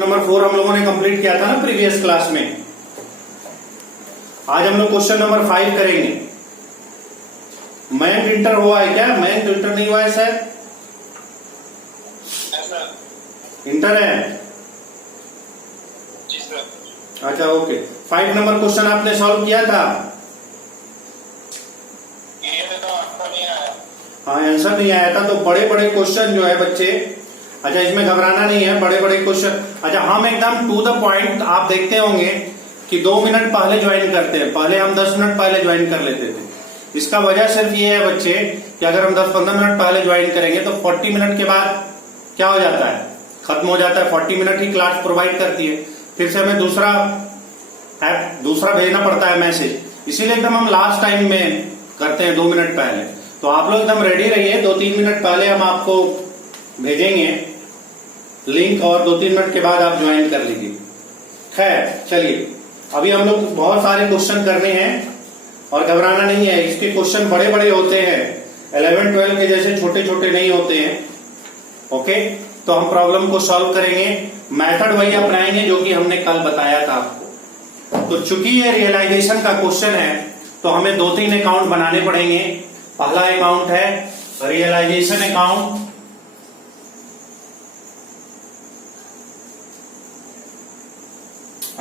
Number 4 हम लोगों ने कंप्लीट किया था ना प्रीवियस क्लास में। आज हम लोग क्वेश्चन नंबर 5 करेंगे। मयंक इंटर हुआ है क्या? मयंक इंटर नहीं हुआ है सर? इंटर है? जी सर। अच्छा ओके। 5 नंबर क्वेश्चन आपने सॉल्व किया था? हाँ, आंसर नहीं आया था। तो बड़े बड़े क्वेश्चन जो है बच्चे, अच्छा इसमें घबराना नहीं है, बड़े बड़े क्वेश्चन। अच्छा हम एकदम टू द पॉइंट, आप देखते होंगे कि 2 मिनट पहले ज्वाइन करते हैं, पहले हम 10 मिनट पहले ज्वाइन कर लेते थे। इसका वजह सिर्फ ये है बच्चे कि अगर हम 10-15 मिनट पहले ज्वाइन करेंगे तो 40 मिनट के बाद क्या हो जाता है, खत्म हो जाता है। 40 मिनट ही क्लास प्रोवाइड करती है, फिर से हमें दूसरा भेजना पड़ता है मैसेज। इसीलिए एकदम हम लास्ट टाइम में करते हैं 2 मिनट पहले। तो आप लोग एकदम रेडी रहिए, 2-3 मिनट पहले हम आपको भेजेंगे लिंक और 2-3 मिनट के बाद आप ज्वाइन कर लीजिए। खैर चलिए, अभी हम लोग बहुत सारे क्वेश्चन करने हैं और घबराना नहीं है। इसके क्वेश्चन बड़े बड़े होते हैं, 11-12 के जैसे छोटे छोटे नहीं होते हैं। ओके, तो हम प्रॉब्लम को सॉल्व करेंगे, मेथड वही अपनाएंगे जो कि हमने कल बताया था आपको। तो चूंकि ये रियलाइजेशन का क्वेश्चन है तो हमें 2-3 अकाउंट बनाने पड़ेंगे। पहला अकाउंट है realisation account,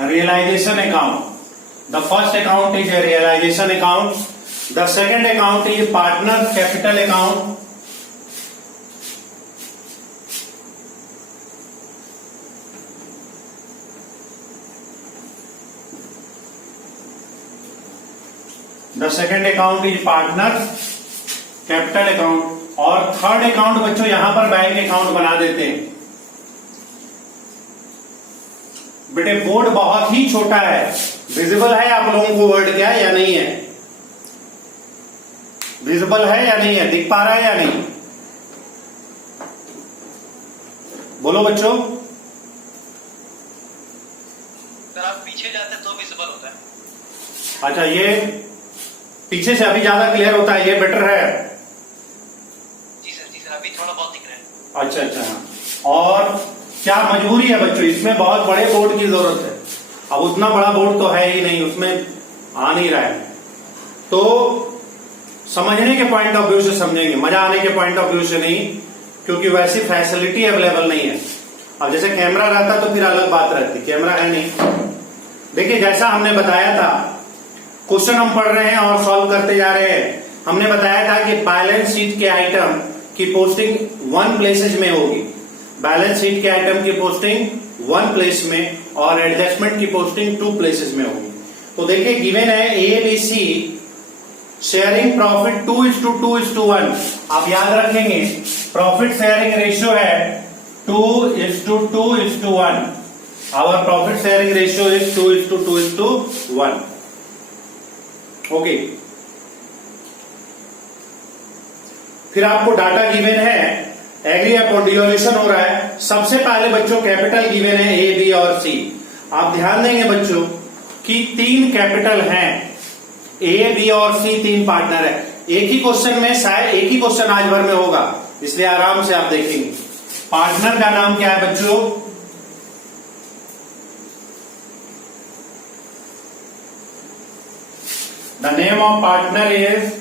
realization account. The first account is a realization account. The second account is partner capital account. The second account is partner capital account. और थर्ड अकाउंट बच्चों यहां पर बैंक अकाउंट बना देते हैं। बेटे बोर्ड बहुत ही छोटा है, विजिबल है आप लोगों को वर्ड क्या या नहीं है? विजिबल है या नहीं है? दिख पा रहा है या नहीं? बोलो बच्चों। सर आप पीछे जाते तो विजिबल होता है। अच्छा, ये पीछे से अभी ज्यादा क्लियर होता है, ये बेटर है। जी सर अभी थोड़ा बहुत दिख रहा है। अच्छा अच्छा, हाँ। और क्या मजबूरी है बच्चों, इसमें बहुत बड़े बोर्ड की जरूरत है। अब उतना बड़ा बोर्ड तो है ही नहीं, उसमें आ नहीं रहा है। तो समझने के पॉइंट ऑफ व्यू से समझेंगे, मजा आने के पॉइंट ऑफ व्यू से नहीं, क्योंकि वैसी फैसिलिटी अवेलेबल नहीं है। अब जैसे कैमरा रहता तो फिर अलग बात रहती, कैमरा है नहीं। देखिए जैसा हमने बताया था, क्वेश्चन हम पढ़ रहे हैं और सॉल्व करते जा रहे हैं। हमने बताया था कि बैलेंस शीट के आइटम की पोस्टिंग 1 प्लेसेज में होगी, बैलेंस शीट के आइटम की पोस्टिंग 1 प्लेस में और एडजस्टमेंट की पोस्टिंग 2 प्लेसेस में होगी। तो देखिए गिवन है ABC शेयरिंग प्रॉफिट 2:2:1। आप याद रखेंगे प्रॉफिट शेयरिंग रेशियो है 2:2:1। Our profit sharing ratio is 2:2:1। Okay, फिर आपको डाटा गिवन है, एग्री अपॉन डिवोल्यूशन हो रहा है। सबसे पहले बच्चों कैपिटल गिवन है A, B और C। आप ध्यान देंगे बच्चों कि 3 कैपिटल हैं, A, B और C 3 पार्टनर है। एक ही क्वेश्चन में शायद एक ही क्वेश्चन आज भर में होगा, इसलिए आराम से आप देखेंगे। पार्टनर का नाम क्या है बच्चों? The name of partner is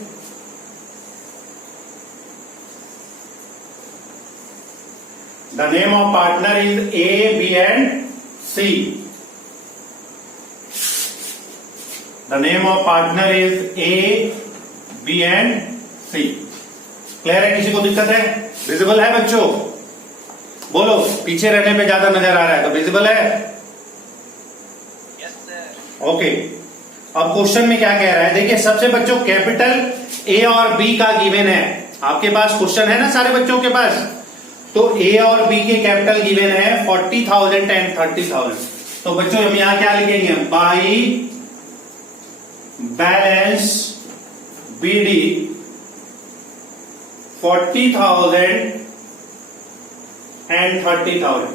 The name of partner is A, B and C. The name of partner is A, B and C. Clear है? किसी को दिक्कत है? विजिबल है बच्चों? बोलो, पीछे रहने पे ज्यादा नजर आ रहा है तो विजिबल है? Yes sir. ओके, अब क्वेश्चन में क्या कह रहा है देखिए। सबसे बच्चों कैपिटल A और B का गिवन है। आपके पास क्वेश्चन है ना सारे बच्चों के पास? तो A और B के कैपिटल गिवन है 40,000 एंड 30,000। तो बच्चों हम यहां क्या लिखेंगे? By balance BD 40,000 and 30,000।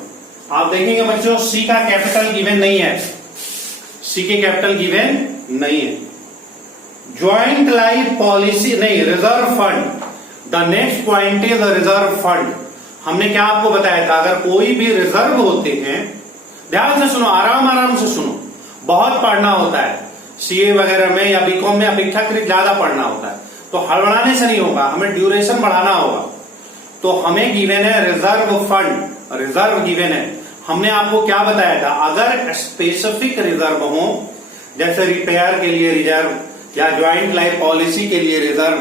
आप देखेंगे बच्चों C का कैपिटल गिवन नहीं है, C के कैपिटल गिवन नहीं है। ज्वाइंट लाइफ पॉलिसी नहीं, reserve fund. The next point is reserve fund. हमने क्या आपको बताया था, अगर कोई भी रिजर्व होते हैं ध्यान से सुनो, आराम आराम से सुनो, बहुत पढ़ना होता है सीए वगैरह में या बीकॉम में अपेक्षाकृत ज्यादा पढ़ना होता है, तो हड़बड़ाने से नहीं होगा, हमें ड्यूरेशन बढ़ाना होगा। तो हमें गिवन है रिजर्व फंड, रिजर्व गिवन है। हमने आपको क्या बताया था, अगर स्पेसिफिक रिजर्व हो, जैसे रिपेयर के लिए रिजर्व या ज्वाइंट लाइफ पॉलिसी के लिए रिजर्व,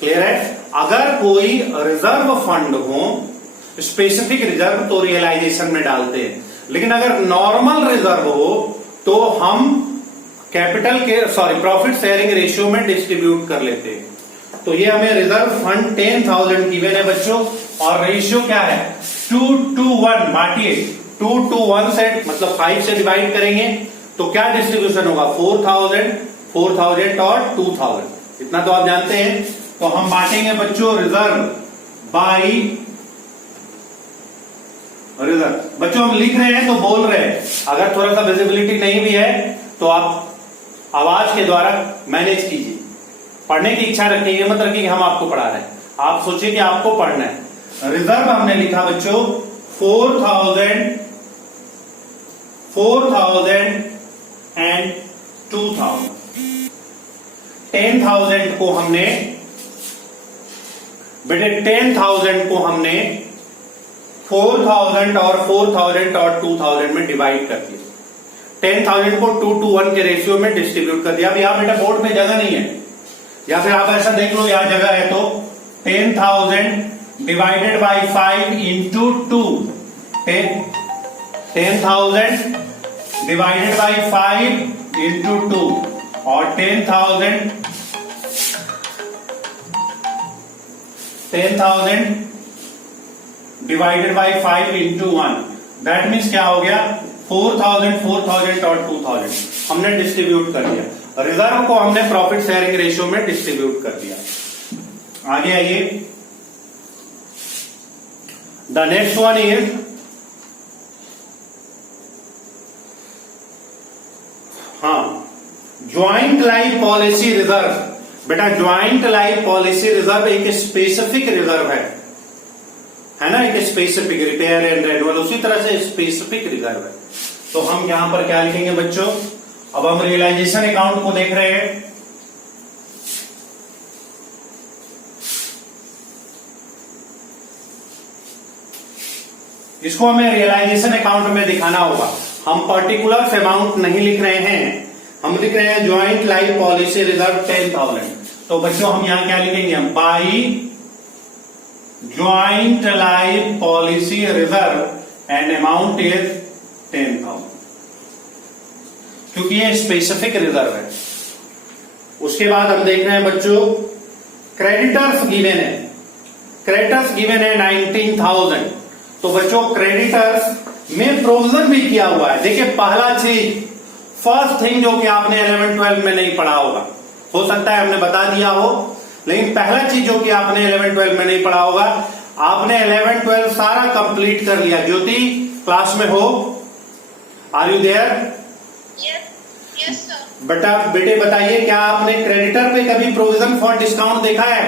क्लियर है। अगर कोई रिजर्व फंड हो, स्पेसिफिक रिजर्व, तो रियलाइजेशन में डालते हैं, लेकिन अगर नॉर्मल रिजर्व हो तो हम कैपिटल के प्रॉफिट शेयरिंग रेशियो में डिस्ट्रीब्यूट कर लेते हैं। तो ये हमें रिजर्व फंड 10,000 गिवन है बच्चों, और रेशियो क्या है 2:1, बांटिए 2:1 से, मतलब 5 से डिवाइड करेंगे तो क्या डिस्ट्रीब्यूशन होगा 4,000, 4,000 और 2,000, इतना तो आप जानते हैं। तो हम बांटेंगे बच्चों रिजर्व बाई रिजर्व। बच्चों हम लिख रहे हैं तो बोल रहे हैं, अगर थोड़ा सा विजिबिलिटी नहीं भी है तो आप आवाज के द्वारा मैनेज कीजिए। पढ़ने की इच्छा रखिए, ये मत रखिए कि हम आपको पढ़ा रहे हैं, आप सोचिए कि आपको पढ़ना है। रिजर्व हमने लिखा बच्चों 4,000 एंड 2,000। 10,000 को हमने बेटे 10,000 को हमने 4,000 और 4,000 और 2,000 में डिवाइड कर दिया। 10,000 को 2:1 के रेशियो में डिस्ट्रीब्यूट कर दिया। अब यहां बेटा बोर्ड में जगह नहीं है, या फिर आप ऐसा देख लो यहां जगह है तो 10,000 divided by 5 into 2, 10,000 divided by 5 into 2, और 10,000 divided by 5 into 1, that means क्या हो गया 4,000, 4,000 और 2,000 हमने डिस्ट्रीब्यूट कर दिया। रिजर्व को हमने प्रॉफिट शेयरिंग रेशियो में डिस्ट्रीब्यूट कर दिया। आगे आइए, the next one is joint life policy reserve. बेटा ज्वाइंट लाइफ पॉलिसी रिजर्व एक स्पेसिफिक रिजर्व है ना, एक स्पेसिफिक, रिपेयर एंड रेन्युअल उसी तरह से स्पेसिफिक रिजर्व है। तो हम यहां पर क्या लिखेंगे बच्चों, अब हम रियलाइजेशन अकाउंट को देख रहे हैं। इसको हमें रियलाइजेशन अकाउंट में दिखाना होगा। हम पर्टिकुलर अमाउंट नहीं लिख रहे हैं, हम लिख रहे हैं ज्वाइंट लाइफ पॉलिसी रिजर्व 10,000। तो बच्चों हम यहां क्या लिखेंगे, by joint life policy reserve and amount is 10,000, क्योंकि ये स्पेसिफिक रिजर्व है। उसके बाद हम देख रहे हैं बच्चों क्रेडिटर्स गिवन है, क्रेडिटर्स गिवन है 19,000। तो बच्चों क्रेडिटर्स में प्रोविजन भी किया हुआ है। देखिए पहला चीज, फर्स्ट थिंग जो कि आपने 11-12 में नहीं पढ़ा होगा, हो सकता है हमने बता दिया हो, लेकिन पहला चीज जो कि आपने 11-12 में नहीं पढ़ा होगा, आपने 11-12 सारा कंप्लीट कर लिया। ज्योति क्लास में हो, are you there? Yes sir. बेटा बेटे बताइए, क्या आपने क्रेडिटर पे कभी प्रोविजन फॉर डिस्काउंट देखा है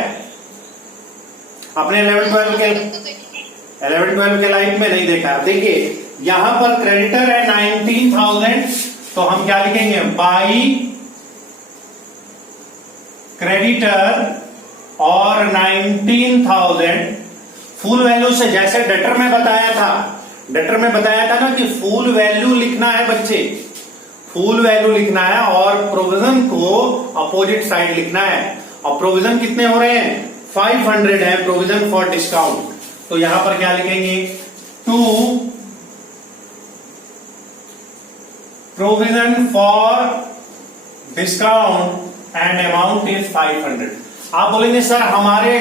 अपने 11-12 के लाइफ में? नहीं देखा। देखिए यहां पर क्रेडिटर है 19,000, तो हम क्या लिखेंगे, बाई क्रेडिटर और 19,000 फुल वैल्यू से, जैसे डेटर में बताया था ना कि फुल वैल्यू लिखना है बच्चे, फुल वैल्यू लिखना है और प्रोविजन को अपोजिट साइड लिखना है। और प्रोविजन कितने हो रहे हैं, 500 है प्रोविजन फॉर डिस्काउंट। तो यहां पर क्या लिखेंगे, to provision for discount and amount is 500। आप बोलेंगे सर हमारे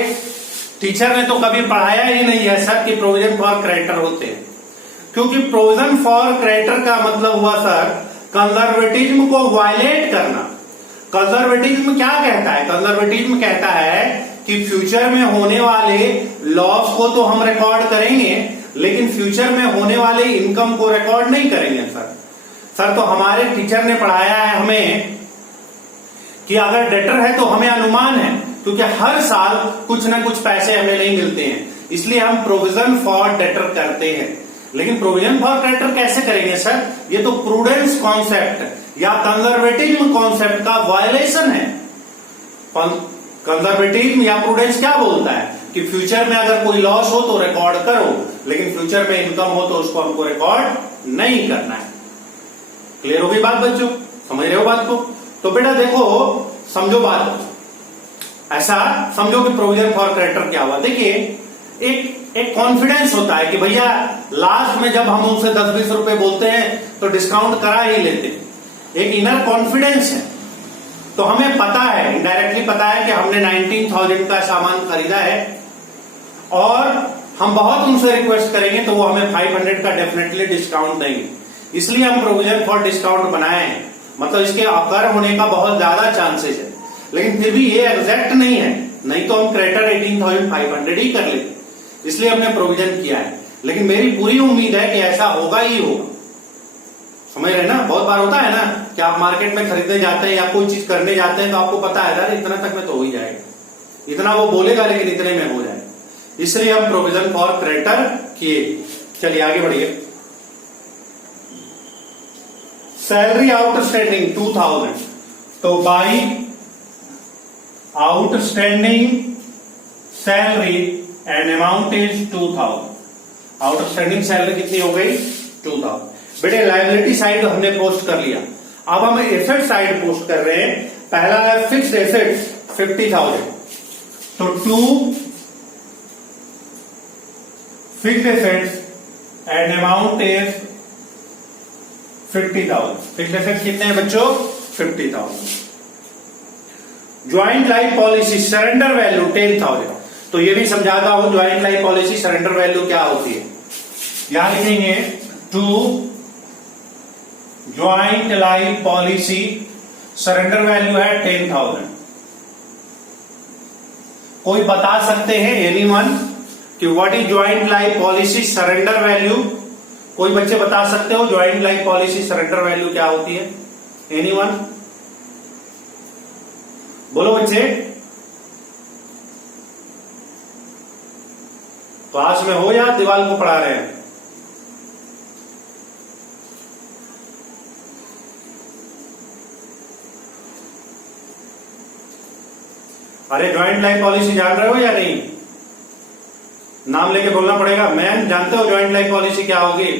टीचर ने तो कभी पढ़ाया ही नहीं है सर कि प्रोविजन फॉर क्रेडिटर होते हैं, क्योंकि प्रोविजन फॉर क्रेडिटर का मतलब हुआ सर कंजर्वेटिज्म को वायलेट करना। कंजर्वेटिज्म क्या कहता है, कंजर्वेटिज्म कहता है कि फ्यूचर में होने वाले लॉस को तो हम रिकॉर्ड करेंगे, लेकिन फ्यूचर में होने वाले इनकम को रिकॉर्ड नहीं करेंगे। सर तो हमारे टीचर ने पढ़ाया है हमें कि अगर डेटर है तो हमें अनुमान है, क्योंकि हर साल कुछ ना कुछ पैसे हमें नहीं मिलते हैं, इसलिए हम प्रोविजन फॉर डेटर करते हैं। लेकिन प्रोविजन फॉर क्रेडिटर कैसे करेंगे सर? ये तो प्रूडेंस कॉन्सेप्ट या कंजर्वेटिव कॉन्सेप्ट का वायलेशन है। कंजर्वेटिव या प्रूडेंस क्या बोलता है कि फ्यूचर में अगर कोई लॉस हो तो रिकॉर्ड करो, लेकिन फ्यूचर में इनकम हो तो उसको हमको रिकॉर्ड नहीं करना है। क्लियर होगी बात बच्चों? समझ रहे हो बात को? तो बेटा देखो, समझो बात, ऐसा समझो कि प्रोविजन फॉर क्रेडिटर क्या हुआ। देखिए, एक कॉन्फिडेंस होता है कि भैया लास्ट में जब हम उनसे 10-20 रुपए बोलते हैं तो डिस्काउंट करा ही लेते हैं। एक इनर कॉन्फिडेंस है। तो हमें पता है, इनडायरेक्टली पता है कि हमने 19,000 का सामान खरीदा है और हम बहुत उनसे रिक्वेस्ट करेंगे तो वो हमें 500 का डेफिनेटली डिस्काउंट देंगे। इसलिए हम प्रोविजन फॉर डिस्काउंट बनाए हैं, मतलब इसके अकर होने का बहुत ज्यादा चांसेस है। लेकिन फिर भी ये एग्जैक्ट नहीं है, नहीं तो हम क्रेडिटर 18,500 ही कर लेते, इसलिए हमने प्रोविजन किया है। लेकिन मेरी पूरी उम्मीद है कि ऐसा होगा ही होगा। समझ रहे ना? बहुत बार होता है ना कि आप मार्केट में खरीदने जाते हैं या कोई चीज करने जाते हैं तो आपको पता है यार इतना तक में तो हो ही जाएगा, इतना वो बोलेगा लेकिन इतने में हो जाएगा, इसलिए हम प्रोविजन फॉर क्रेडिटर किए। चलिए आगे बढ़िए। सैलरी आउटस्टैंडिंग 2000, तो by outstanding salary and amount is 2000। Outstanding salary कितनी हो गई? 2000। बेटे लायबिलिटी साइड हमने पोस्ट कर लिया, अब हम एसेट साइड पोस्ट कर रहे हैं। पहला है फिक्स्ड एसेट्स 50,000, तो 2 fixed assets and amount is 50,000। Fixed assets कितने हैं बच्चों? 50,000। Joint life policy surrender value 10,000। तो ये भी समझाता हूं joint life policy surrender value क्या होती है। यहां लिखेंगे to joint life policy surrender value है 10,000। कोई बता सकते हैं एनीवन कि what is joint life policy surrender value? कोई बच्चे बता सकते हो joint life policy surrender value क्या होती है? एनीवन बोलो बच्चे। क्लास में हो या दीवार को पढ़ा रहे हैं? अरे ज्वाइंट लाइफ पॉलिसी जान रहे हो या नहीं? नाम लेके बोलना पड़ेगा। मैम जानते हो ज्वाइंट लाइफ पॉलिसी क्या होगी?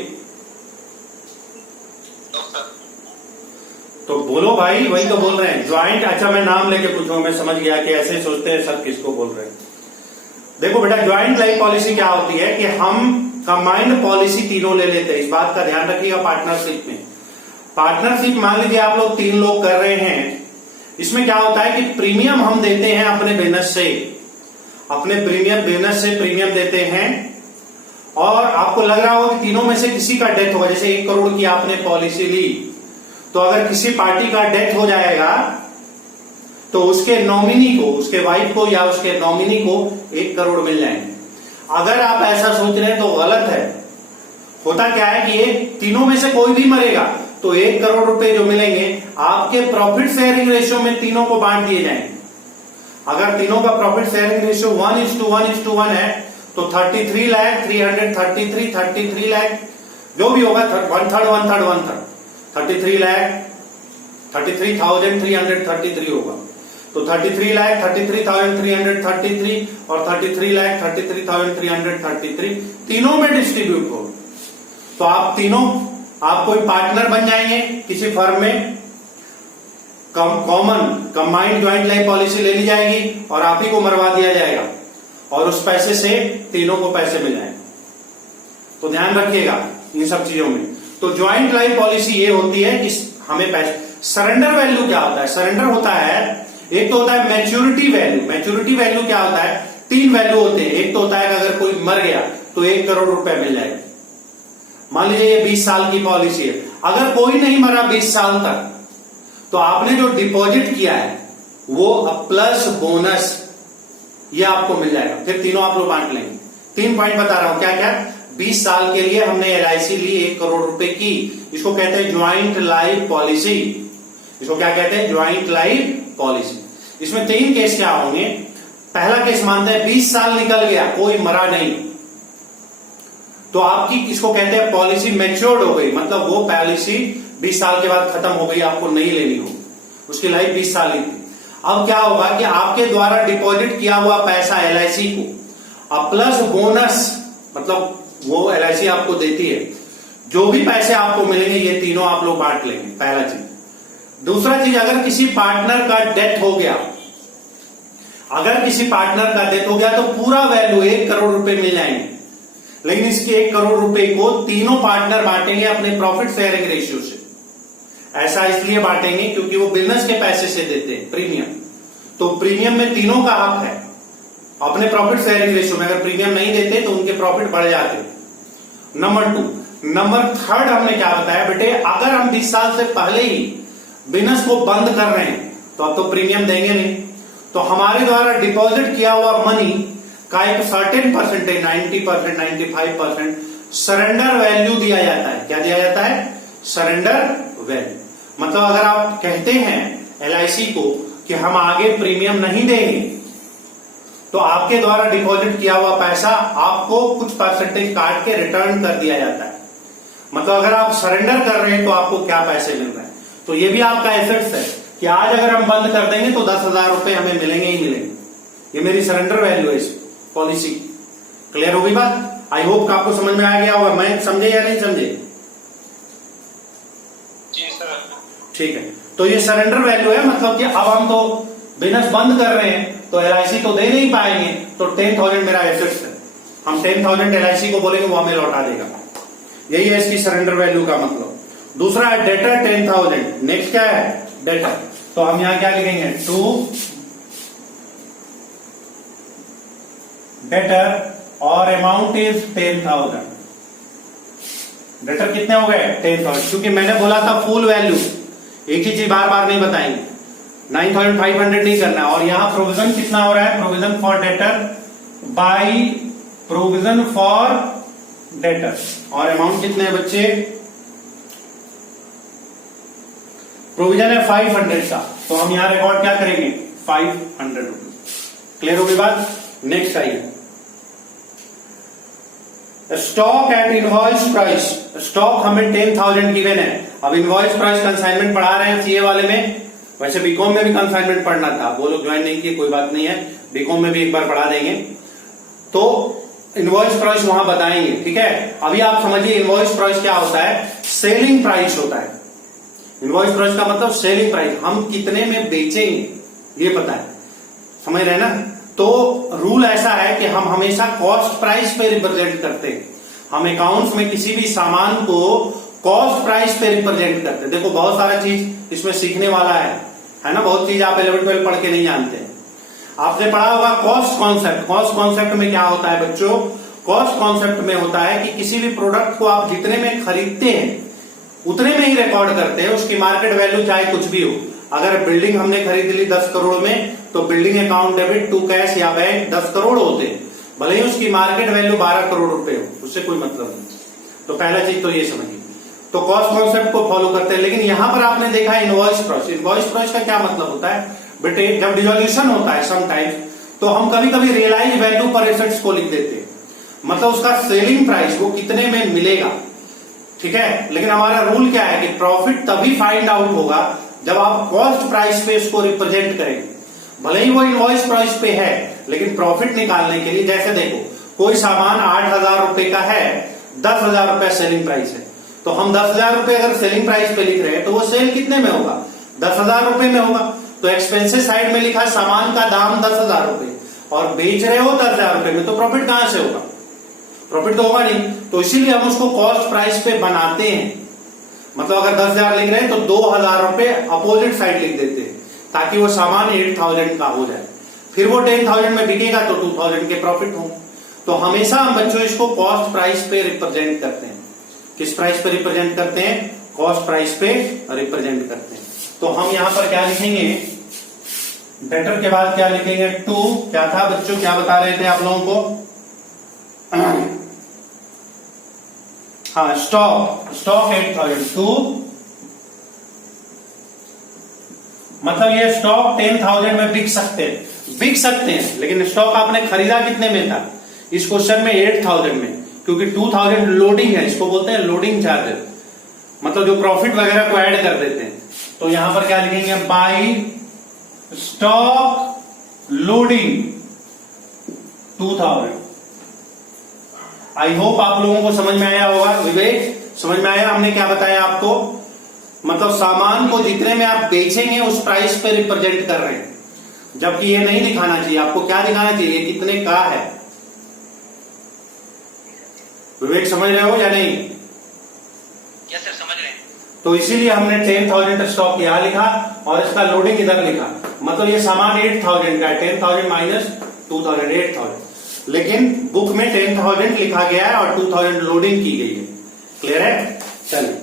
तो बोलो भाई, वही तो बोल रहे हैं ज्वाइंट। अच्छा मैं नाम लेके पूछूंगा, मैं समझ गया कि ऐसे सोचते हैं सब किसको बोल रहे हैं। देखो बेटा ज्वाइंट लाइफ पॉलिसी क्या होती है कि हम कंबाइंड पॉलिसी तीनों ले लेते हैं। इस बात का ध्यान रखिएगा। पार्टनरशिप में, पार्टनरशिप मान लीजिए आप लोग 3 लोग कर रहे हैं, इसमें क्या होता है कि प्रीमियम हम देते हैं अपने बिजनेस से, अपने बिजनेस से प्रीमियम देते हैं। और आपको लग रहा होगा कि तीनों में से किसी का डेथ होगा, जैसे 1 करोड़ की आपने पॉलिसी ली, तो अगर किसी पार्टी का डेथ हो जाएगा तो उसके नॉमिनी को, उसके वाइफ को या उसके नॉमिनी को 1 करोड़ मिल जाएंगे। अगर आप ऐसा सोच रहे हैं तो गलत है। होता क्या है कि ये तीनों में से कोई भी मरेगा तो 1 करोड़ रुपए जो मिलेंगे आपके प्रॉफिट शेयरिंग रेशियो में तीनों को बांट दिए जाएंगे। अगर तीनों का प्रॉफिट शेयरिंग रेशियो 1:1:1 है तो 33 लाख 33 लाख जो भी होगा 1/3 33 लाख 33,333 होगा। तो 33 लाख 33,333 और 33 लाख 33,333 तीनों में डिस्ट्रीब्यूट हो। तो आप तीनों, आप कोई पार्टनर बन जाएंगे किसी फर्म में, common combined joint life policy ले ली जाएगी और आप ही को मरवा दिया जाएगा और उस पैसे से तीनों को पैसे मिल जाएंगे। तो ध्यान रखिएगा इन सब चीजों में। तो ज्वाइंट लाइफ पॉलिसी ये होती है कि हमें पैसे। सरेंडर वैल्यू क्या होता है? सरेंडर होता है, एक तो होता है मैच्योरिटी वैल्यू। मैच्योरिटी वैल्यू क्या होता है? 3 वैल्यू होते हैं। एक तो होता है कि अगर कोई मर गया तो 1 करोड़ रुपए मिल जाएगा। मान लीजिए ये 20 साल की पॉलिसी है, अगर कोई नहीं मरा 20 साल तक तो आपने जो डिपॉजिट किया है वो प्लस बोनस ये आपको मिल जाएगा। फिर तीनों आप लोग बांट लेंगे। 3 पॉइंट बता रहा हूं क्या क्या। 20 साल के लिए हमने LIC ली 1 करोड़ रुपए की, इसको कहते हैं ज्वाइंट लाइफ पॉलिसी। इसको क्या कहते हैं? Joint life policy. इसमें 3 केस क्या होंगे। पहला केस मानते हैं 20 साल निकल गया, कोई मरा नहीं, तो आपकी इसको कहते हैं पॉलिसी मैच्योर्ड हो गई, मतलब वो पॉलिसी 20 साल के बाद खत्म हो गई, आपको नहीं लेनी हो, उसकी लाइफ 20 साल ही थी। अब क्या होगा कि आपके द्वारा डिपॉजिट किया हुआ पैसा एलआईसी को अब प्लस बोनस, मतलब वो एलआईसी आपको देती है, जो भी पैसे आपको मिलेंगे ये तीनों आप लोग बांट लेंगे, पहला चीज। दूसरा चीज, अगर किसी पार्टनर का डेथ हो गया, अगर किसी पार्टनर का डेथ हो गया तो पूरा वैल्यू 1 करोड़ रुपए मिल जाएंगे, लेकिन इसके 1 करोड़ रुपए को तीनों पार्टनर बांटेंगे अपने प्रॉफिट शेयरिंग रेशियो से। ऐसा इसलिए बांटेंगे क्योंकि वो बिजनेस के पैसे से देते हैं प्रीमियम, तो प्रीमियम में तीनों का हक है अपने प्रॉफिट शेयरिंग रेशियो में। अगर प्रीमियम नहीं देते तो उनके प्रॉफिट बढ़ जाते। नंबर थर्ड हमने क्या बताया बेटे, अगर हम 20 साल से पहले ही बिजनेस को बंद कर रहे हैं तो अब तो प्रीमियम देंगे नहीं, तो हमारे द्वारा डिपॉजिट किया हुआ मनी का एक सर्टेन परसेंटेज 90%, 95% सरेंडर वैल्यू दिया जाता है। क्या दिया जाता है? Surrender value. मतलब अगर आप कहते हैं एलआईसी को कि हम आगे प्रीमियम नहीं देंगे, तो आपके द्वारा डिपॉजिट किया हुआ पैसा आपको कुछ परसेंटेज काट के रिटर्न कर दिया जाता है। मतलब अगर आप सरेंडर कर रहे हैं तो आपको क्या पैसे मिल रहे हैं। तो ये भी आपका एसेट्स है कि आज अगर हम बंद कर देंगे तो 10,000 रुपए हमें मिलेंगे ही मिलेंगे। ये मेरी सरेंडर वैल्यू है इस पॉलिसी। क्लियर होगी बात? आई होप कि आपको समझ में आ गया होगा। मैं समझे या नहीं समझे? जी सर। ठीक है, तो ये सरेंडर वैल्यू है, मतलब कि अब हम तो बिजनेस बंद कर रहे हैं तो एलआईसी तो दे नहीं पाएंगे, तो 10,000 मेरा एसेट्स है, हम 10,000 एलआईसी को बोलेंगे वो हमें लौटा देगा। यही है इसकी सरेंडर वैल्यू का मतलब। दूसरा है डेटर 10,000। नेक्स्ट क्या है? डेटर। तो हम यहां क्या लिखेंगे? टू डेटर और अमाउंट इज 10,000। डेटर कितने हो गए? 10,000। क्योंकि मैंने बोला था फुल वैल्यू, एक ही चीज बार बार नहीं बताएंगे, 9,500 नहीं करना। और यहां प्रोविजन कितना हो रहा है? Provision for debtor by provision for debtor. और अमाउंट कितने है बच्चे? प्रोविजन है 500 का, तो हम यहां रिकॉर्ड क्या करेंगे? 500 रुपीज। क्लियर होगी बात? नेक्स्ट आइए, stock at invoice price. Stock हमें 10,000 गिवन है। अब इनवॉइस प्राइस कंसाइनमेंट पढ़ा रहे हैं सीए वाले में, वैसे बीकॉम में भी कंसाइनमेंट पढ़ना था, वो लोग ज्वाइन नहीं किए, कोई बात नहीं है, बीकॉम में भी एक बार पढ़ा देंगे। तो इनवॉइस प्राइस वहां बताएंगे, ठीक है। अभी आप समझिए इनवॉइस प्राइस क्या होता है? सेलिंग प्राइस होता है। इनवॉइस प्राइस का मतलब सेलिंग प्राइस, हम कितने में बेचेंगे ये पता है, समझ रहे ना। तो रूल ऐसा है कि हम हमेशा कॉस्ट प्राइस पे रिप्रेजेंट करते हैं। हम अकाउंट्स में किसी भी सामान को कॉस्ट प्राइस पे रिप्रेजेंट करते हैं। देखो बहुत सारा चीज इसमें सीखने वाला है ना, बहुत चीज आप 11th 12th पढ़ के नहीं जानते हैं। आपने पढ़ा होगा कॉस्ट कॉन्सेप्ट। कॉस्ट कॉन्सेप्ट में क्या होता है बच्चों? कॉस्ट कॉन्सेप्ट में होता है कि किसी भी प्रोडक्ट को आप जितने में खरीदते हैं उतने में ही रिकॉर्ड करते हैं, उसकी मार्केट वैल्यू चाहे कुछ भी हो। अगर बिल्डिंग हमने खरीद ली 10 करोड़ में, तो building account debit to cash या बैंक 10 करोड़ होते हैं, भले ही उसकी मार्केट वैल्यू 12 करोड़ रुपए हो, उससे कोई मतलब नहीं। तो पहला चीज तो ये समझिए, तो कॉस्ट कॉन्सेप्ट को फॉलो करते हैं। लेकिन यहां पर आपने देखा इनवॉइस प्राइस। इनवॉइस प्राइस का क्या मतलब होता है बेटे? जब डिसोल्यूशन होता है समटाइम्स, तो हम कभी कभी रियलाइज वैल्यू पर एसेट्स को लिख देते हैं, मतलब उसका सेलिंग प्राइस वो कितने में मिलेगा, ठीक है। लेकिन हमारा रूल क्या है कि प्रॉफिट तभी फाइंड आउट होगा जब आप कॉस्ट प्राइस पे इसको रिप्रेजेंट करेंगे। भले ही वो इनवॉइस प्राइस पे है, लेकिन प्रॉफिट निकालने के लिए, जैसे देखो कोई सामान 8,000 रुपए का है, 10,000 रुपए सेलिंग प्राइस है, तो हम 10,000 रुपए अगर सेलिंग प्राइस पे लिख रहे हैं तो वो सेल कितने में होगा? 10,000 रुपए में होगा। तो एक्सपेंसेस साइड में लिखा सामान का दाम 10,000 रुपए और बेच रहे हो 10,000 रुपए में, तो प्रॉफिट कहां से होगा? प्रॉफिट तो होगा नहीं। तो इसीलिए हम उसको कॉस्ट प्राइस पे बनाते हैं। मतलब अगर 10,000 लिख रहे हैं तो 2,000 रुपए अपोजिट साइड लिख देते हैं, ताकि वो सामान 8,000 का हो जाए। फिर वो 10,000 में बिकेगा तो 2,000 के प्रॉफिट होंगे। तो हमेशा हम बच्चों इसको कॉस्ट प्राइस पे रिप्रेजेंट करते हैं। किस प्राइस पे रिप्रेजेंट करते हैं? कॉस्ट प्राइस पे रिप्रेजेंट करते हैं। तो हम यहां पर क्या लिखेंगे? डेटर के बाद क्या लिखेंगे? टू। क्या था बच्चों, क्या बता रहे थे आप लोगों को? हाँ, स्टॉक 8,000 टू, मतलब ये स्टॉक 10,000 में बिक सकते हैं, लेकिन स्टॉक आपने खरीदा कितने में था? इस क्वेश्चन में 8,000 में। क्योंकि 2000 लोडिंग है, इसको बोलते हैं लोडिंग चार्जेस, मतलब जो प्रॉफिट वगैरह को ऐड कर देते हैं। तो यहां पर क्या लिखेंगे, by stock loading 2000। I hope आप लोगों को समझ में आया होगा। विवेक, समझ में आया हमने क्या बताया आपको? मतलब सामान को जितने में आप बेचेंगे उस प्राइस पे रिप्रेजेंट कर रहे हैं, जबकि ये नहीं दिखाना चाहिए। आपको क्या दिखाना चाहिए, कितने का है। विवेक समझ रहे हो या नहीं? यस सर, समझ रहे हैं। तो इसीलिए हमने 10,000 स्टॉक यहां लिखा और इसका लोडिंग इधर लिखा। मतलब ये सामान 8,000 का है, 10,000 माइनस 2,000, 8,000। लेकिन बुक में 10,000 लिखा गया है और 2,000 लोडिंग की गई है। क्लियर है? चलिए,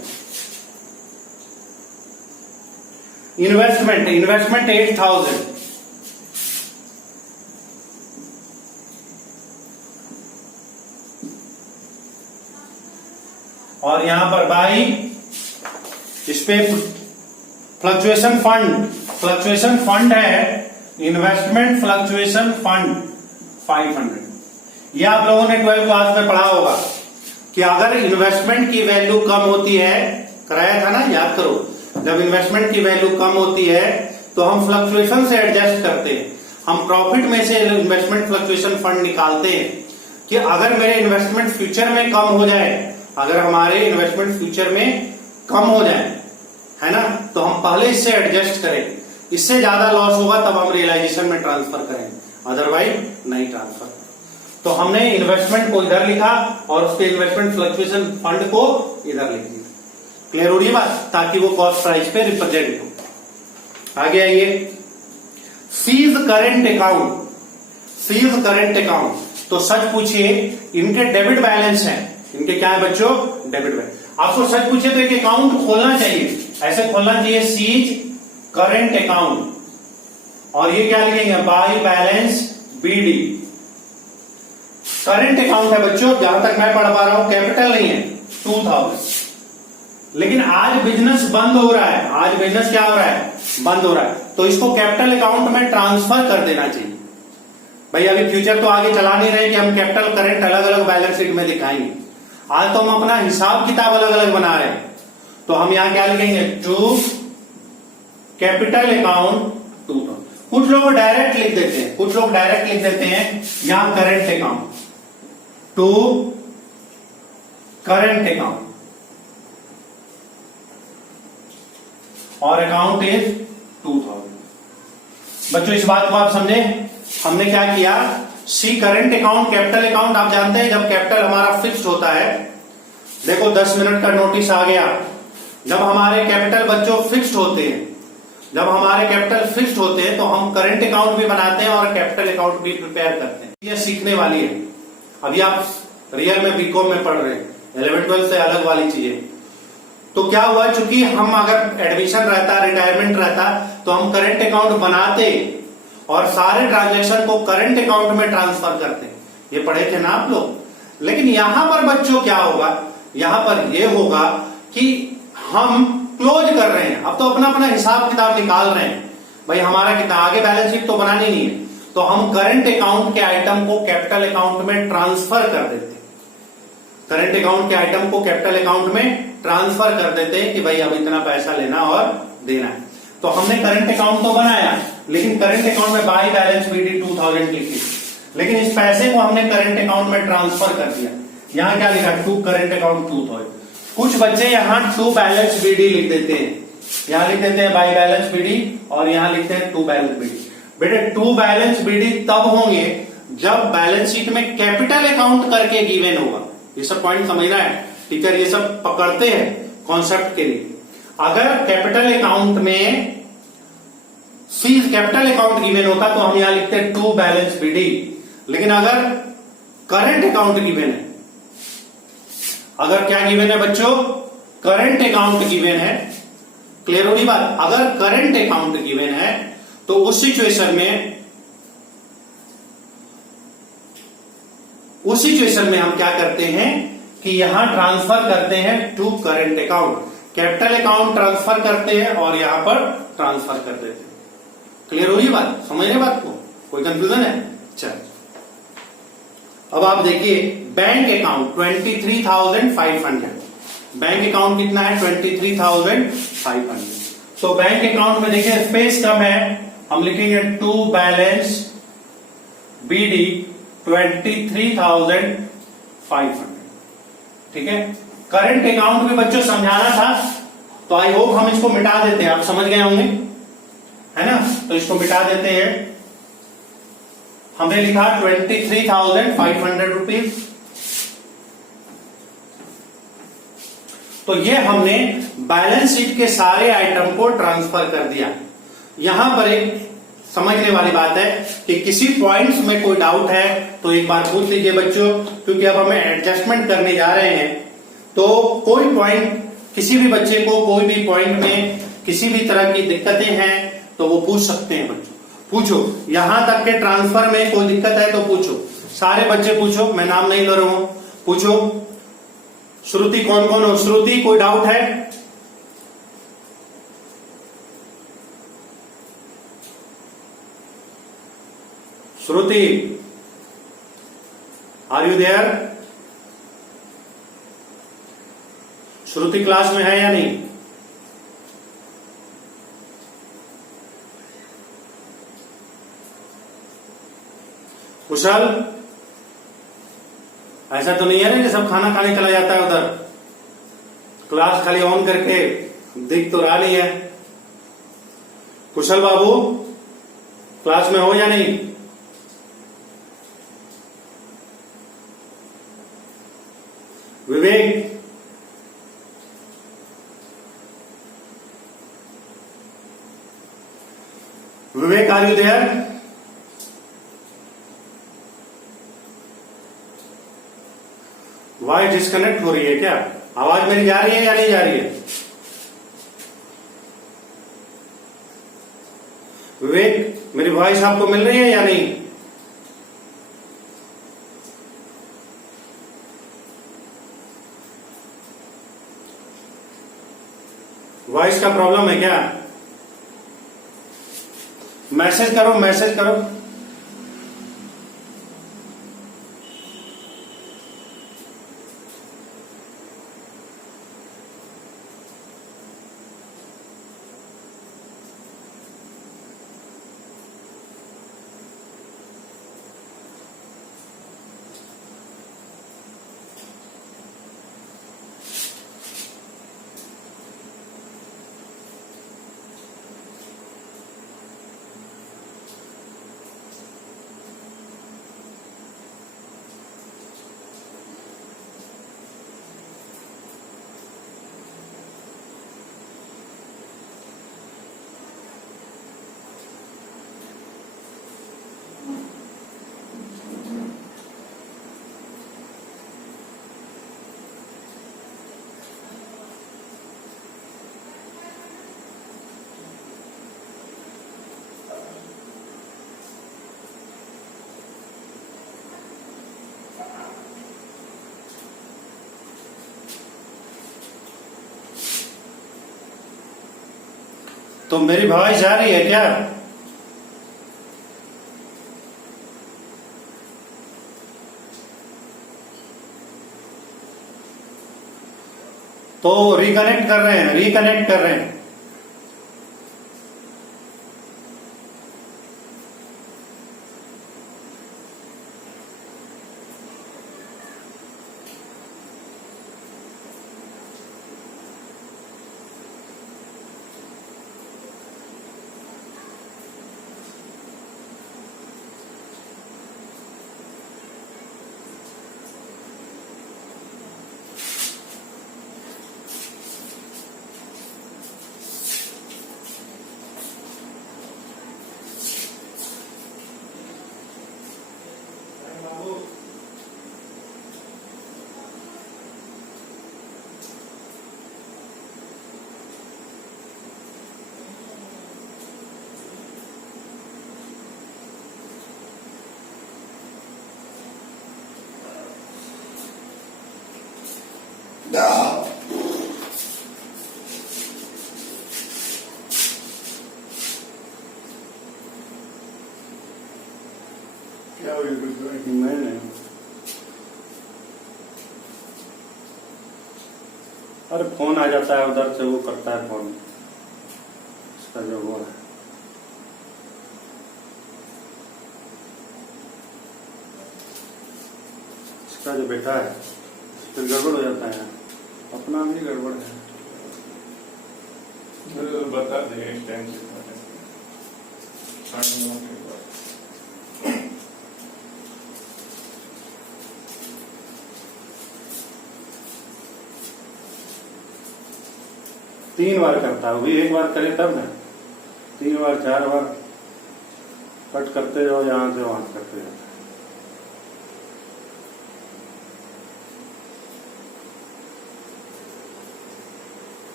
इन्वेस्टमेंट 8,000। और यहां पर बाई, इस पे फ्लक्चुएशन फंड है, इन्वेस्टमेंट फ्लक्चुएशन फंड 500। ये आप लोगों ने 12th क्लास में पढ़ा होगा कि अगर इन्वेस्टमेंट की वैल्यू कम होती है, कराया था ना, याद करो, जब इन्वेस्टमेंट की वैल्यू कम होती है तो हम फ्लक्चुएशन से एडजस्ट करते हैं। हम प्रॉफिट में से इन्वेस्टमेंट फ्लक्चुएशन फंड निकालते हैं कि अगर मेरे इन्वेस्टमेंट फ्यूचर में कम हो जाए, अगर हमारे इन्वेस्टमेंट फ्यूचर में कम हो जाए, है ना, तो हम पहले इससे एडजस्ट करें। इससे ज्यादा लॉस होगा तब हम रियलाइजेशन में ट्रांसफर करें, अदरवाइज नहीं ट्रांसफर। तो हमने इन्वेस्टमेंट को इधर लिखा और उसके इन्वेस्टमेंट फ्लक्चुएशन फंड को इधर लिख दिया। क्लियर हो रही है बात? ताकि वो कॉस्ट प्राइस पे रिप्रेजेंट हो। आगे आइए, सीज करेंट अकाउंट। तो सच पूछिए, इनके डेबिट बैलेंस है, इनके क्या है बच्चों, डेबिट बैलेंस। आपको सच पूछे तो एक अकाउंट खोलना चाहिए, ऐसे खोलना चाहिए, सीज करेंट अकाउंट, और ये क्या लिखेंगे, by balance BD. Current account है बच्चों, जहां तक मैं पढ़ पा रहा हूं, कैपिटल नहीं है 2000। लेकिन आज बिजनेस बंद हो रहा है, आज बिजनेस क्या हो रहा है, बंद हो रहा है, तो इसको कैपिटल अकाउंट में ट्रांसफर कर देना चाहिए। भाई अभी फ्यूचर तो आगे चला नहीं रहे कि हम कैपिटल करेंट अलग अलग बैलेंस शीट में दिखाएंगे। आज तो हम अपना हिसाब किताब अलग अलग बना रहे हैं। तो हम यहां क्या लिखेंगे, टू कैपिटल अकाउंट 2000। कुछ लोग डायरेक्ट लिख देते हैं, यहां current account to current account और अकाउंट इज 2000। बच्चों इस बात को आप समझे, हमने क्या किया, सी करेंट अकाउंट, कैपिटल अकाउंट आप जानते हैं, जब कैपिटल हमारा फिक्स्ड होता है, देखो 10 मिनट का नोटिस आ गया, जब हमारे कैपिटल बच्चों फिक्स्ड होते हैं, तो हम करंट अकाउंट भी बनाते हैं और कैपिटल अकाउंट भी प्रिपेयर करते हैं। ये सीखने वाली है, अभी आप रियल में बीकॉम में पढ़ रहे हैं, 11th-12th से अलग वाली चीजें। तो क्या हुआ, चूंकि हम अगर एडमिशन रहता, रिटायरमेंट रहता, तो हम करंट अकाउंट बनाते और सारे ट्रांजैक्शन को करंट अकाउंट में ट्रांसफर करते। ये पढ़े थे ना आप लोग। लेकिन यहां पर बच्चों क्या होगा, यहां पर यह होगा कि हम क्लोज कर रहे हैं, अब तो अपना अपना हिसाब किताब निकाल रहे हैं। भाई हमारा कितना आगे बैलेंस शीट तो बनानी नहीं है, तो हम करंट अकाउंट के आइटम को कैपिटल अकाउंट में ट्रांसफर कर देते हैं। करंट अकाउंट के आइटम को कैपिटल अकाउंट में ट्रांसफर कर देते हैं कि भाई अब इतना पैसा लेना और देना है। तो हमने करंट अकाउंट तो बनाया, लेकिन करंट अकाउंट में बाय बैलेंस बीडी 2000 लिखी, लेकिन इस पैसे को हमने करंट अकाउंट में ट्रांसफर कर दिया। यहां क्या लिखा, टू करंट अकाउंट 2000। कुछ बच्चे यहां टू बैलेंस बीडी लिख देते हैं, यहां लिख देते हैं बाय बैलेंस बीडी और यहां लिखते हैं टू बैलेंस बीडी। बेटे टू बैलेंस बीडी तब होंगे जब बैलेंस शीट में कैपिटल अकाउंट करके गिवन होगा। ये सब पॉइंट समझना है, टीचर ये सब पकड़ते हैं कॉन्सेप्ट के लिए। अगर कैपिटल अकाउंट में सीज कैपिटल अकाउंट गिवन होता तो हम यहां लिखते हैं टू बैलेंस बीडी, लेकिन अगर करंट अकाउंट गिवन है, अगर क्या गिवन है बच्चों, करंट अकाउंट गिवन है। क्लियर होगी बात? अगर करंट अकाउंट गिवन है तो उस सिचुएशन में हम क्या करते हैं कि यहां ट्रांसफर करते हैं to current account, capital account transfer करते हैं और यहां पर ट्रांसफर कर देते हैं। क्लियर होगी बात? समझ रहे बात को? कोई कंफ्यूजन है? चल अब आप देखिए बैंक अकाउंट 23,500, बैंक अकाउंट कितना है 23,500। तो बैंक अकाउंट में देखिए स्पेस कम है, हम लिखेंगे टू बैलेंस BD 23,500, ठीक है। करंट अकाउंट में बच्चों समझाना था, तो आई होप हम इसको मिटा देते हैं, आप समझ गए होंगे, है ना। तो इसको मिटा देते हैं। हमने लिखा 23,500 रुपीज। तो ये हमने बैलेंस शीट के सारे आइटम को ट्रांसफर कर दिया। यहां पर एक समझने वाली बात है कि किसी पॉइंट्स में कोई डाउट है तो एक बार पूछ लीजिए बच्चों, क्योंकि अब हमें एडजस्टमेंट करने जा रहे हैं। तो कोई पॉइंट, किसी भी बच्चे को कोई भी पॉइंट में किसी भी तरह की दिक्कतें हैं तो वो पूछ सकते हैं बच्चों, पूछो। यहां तक के ट्रांसफर में कोई दिक्कत है तो पूछो, सारे बच्चे पूछो, मैं नाम नहीं ले रहा हूं, पूछो। श्रुति कौन कौन हो? श्रुति, कोई डाउट है? Shruti, are you there? Shruti class में है या नहीं? कुशल, ऐसा तो नहीं है ना कि सब खाना खाने चला जाता है उधर, क्लास खाली ऑन करके दिख तो रहा नहीं है। कुशल बाबू, क्लास में हो या नहीं? Vivek, Vivek are you there? Voice disconnect हो रही है क्या? आवाज मेरी जा रही है या नहीं जा रही है? विवेक, मेरी वॉइस आपको मिल रही है या नहीं? वॉइस का प्रॉब्लम है क्या? मैसेज करो, मैसेज करो। तो मेरी वॉइस जा रही है क्या? तो रिकनेक्ट कर रहे हैं, रिकनेक्ट कर रहे हैं। क्या मैंने अरे फोन आ जाता है उधर से, वो करता है फोन, इसका जो वो है। इसका जो बेटा है फिर गड़बड़ हो जाता है, अपना भी गड़बड़ है। बता दे इस टाइम से 8-9 के बाद। 3 बार करता है, वो भी 1 बार करे तब ना, 3 बार 4 बार कट करते जाओ, यहाँ से वहां करते जाओ।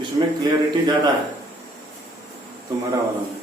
इसमें क्लियरिटी ज्यादा है तुम्हारा वाला में।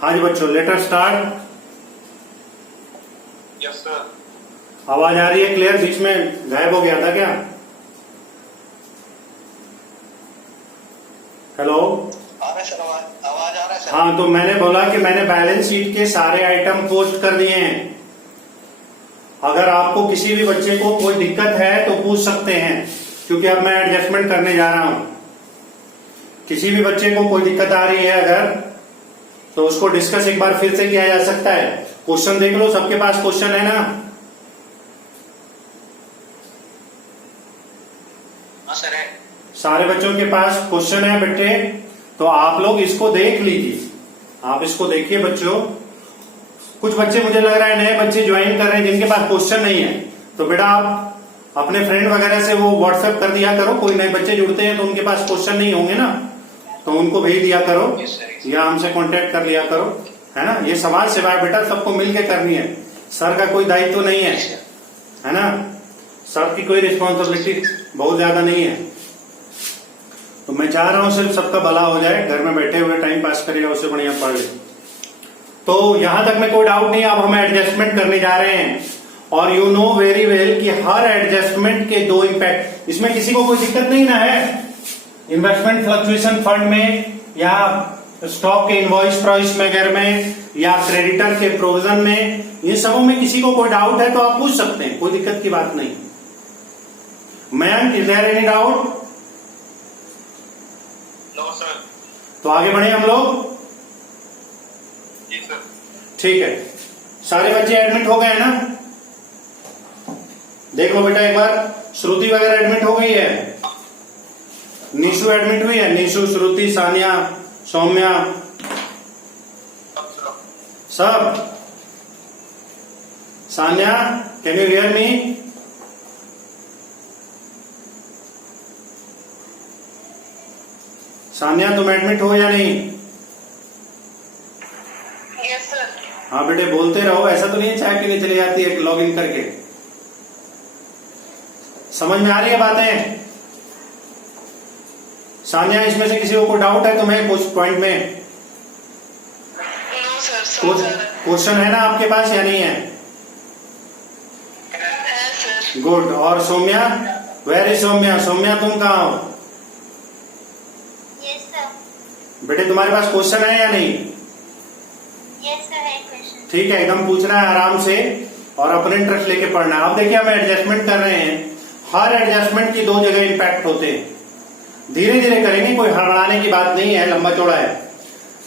हाँ जी बच्चों, लेटर स्टार्ट। Yes sir. आवाज आ रही है क्लियर? बीच में गायब हो गया था क्या? हेलो, आ रहा है सर, आवाज आ रहा है सर। हाँ तो मैंने बोला कि मैंने बैलेंस शीट के सारे आइटम पोस्ट कर दिए हैं। अगर आपको किसी भी बच्चे को कोई दिक्कत है तो पूछ सकते हैं, क्योंकि अब मैं एडजस्टमेंट करने जा रहा हूं। किसी भी बच्चे को कोई दिक्कत आ रही है अगर, तो उसको डिस्कस एक बार फिर से किया जा सकता है। क्वेश्चन देख लो, सबके पास क्वेश्चन है ना? हाँ सर है। सारे बच्चों के पास क्वेश्चन है बेटे, तो आप लोग इसको देख लीजिए। आप इसको देखिए बच्चों। कुछ बच्चे मुझे लग रहा है नए बच्चे ज्वाइन कर रहे हैं जिनके पास क्वेश्चन नहीं है, तो बेटा आप अपने फ्रेंड वगैरह से वो व्हाट्सएप कर दिया करो। कोई नए बच्चे जुड़ते हैं तो उनके पास क्वेश्चन नहीं होंगे ना, तो उनको भेज दिया करो या हमसे कांटेक्ट कर लिया करो, है ना। ये समाज सेवा है बेटा, सबको मिलके करनी है। सर का कोई दायित्व तो नहीं है ना। सर की कोई रिस्पॉन्सिबिलिटी बहुत ज्यादा नहीं है। तो मैं चाह रहा हूं सिर्फ सबका भला हो जाए, घर में बैठे हुए टाइम पास करेगा उससे बढ़िया पढ़ ले। तो यहां तक में कोई डाउट नहीं। अब हम एडजस्टमेंट करने जा रहे हैं, और यू नो वेरी वेल कि हर एडजस्टमेंट के 2 इम्पैक्ट। इसमें किसी को कोई दिक्कत नहीं ना है? इन्वेस्टमेंट फ्लक्चुएशन फंड में, या स्टॉक के इनवॉइस प्राइस वगैरह में, या क्रेडिटर के प्रोविजन में, इन सबों में किसी को कोई डाउट है तो आप पूछ सकते हैं, कोई दिक्कत की बात नहीं। Mayank, is there any doubt? No sir. तो आगे बढ़े हम लोग। जी सर। ठीक है, सारे बच्चे एडमिट हो गए ना? देख लो बेटा एक बार, श्रुति वगैरह एडमिट हो गई है, निशु एडमिट हुई है, निशु, श्रुति, सानिया, सौम्या, सब। सानिया, कैन यू हियर मी? सानिया तुम एडमिट हो या नहीं? Yes sir. हाँ बेटे बोलते रहो, ऐसा तो नहीं है चाय पीने चली जाती है लॉग इन करके। समझ में आ रही है बातें? सान्या, इसमें से किसी को कोई डाउट है तुम्हें कुछ पॉइंट में? नो सर, समझ आ रहा क्वेश्चन है ना आपके पास या नहीं है? है सर। गुड। और सौम्या, वेरी सौम्या, सौम्या तुम कहाँ हो यस सर। बेटे? तुम्हारे पास क्वेश्चन है या नहीं? यस सर, है क्वेश्चन। ठीक है, एकदम पूछना है आराम से और अपने इंटरेस्ट लेके पढ़ना है। अब देखिए हम एडजस्टमेंट कर रहे हैं, हर एडजस्टमेंट की दो जगह इंपैक्ट होते हैं, धीरे धीरे करेंगे, कोई हड़बड़ाने की बात नहीं है, लंबा चौड़ा है।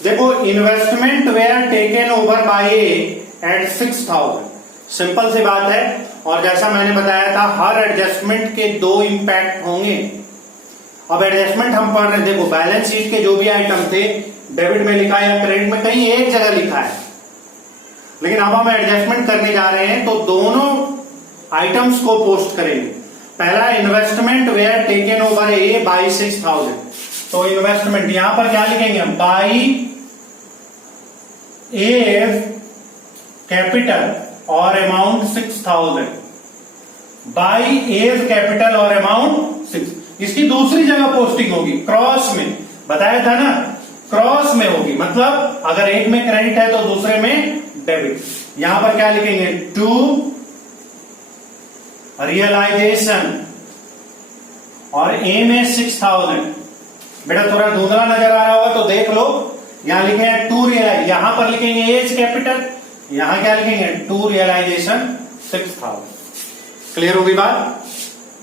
देखो, investment were taken over by at 6,000, simple सी बात है। और जैसा मैंने बताया था, हर एडजस्टमेंट के दो इंपैक्ट होंगे। अब एडजस्टमेंट हम पढ़ रहे हैं, देखो बैलेंस शीट के जो भी आइटम थे, डेबिट में लिखा है या क्रेडिट में, कहीं एक जगह लिखा है, लेकिन अब हम एडजस्टमेंट करने जा रहे हैं तो दोनों आइटम्स को पोस्ट करेंगे। पहला investment were taken over A by 6,000, तो इन्वेस्टमेंट यहां पर क्या लिखेंगे हम? बाई ए कैपिटल और अमाउंट 6,000, बाई एज कैपिटल और अमाउंट 6। इसकी दूसरी जगह पोस्टिंग होगी क्रॉस में, बताया था ना, क्रॉस में होगी, मतलब अगर एक में क्रेडिट है तो दूसरे में डेबिट। यहां पर क्या लिखेंगे? टू रियलाइजेशन, और ए में 6,000। बेटा थोड़ा धुंधला नजर आ रहा होगा तो देख लो, यहां लिखे हैं टू रियलाइज, यहां पर लिखेंगे एज कैपिटल, यहां क्या लिखेंगे? To realisation 6,000। क्लियर होगी बात?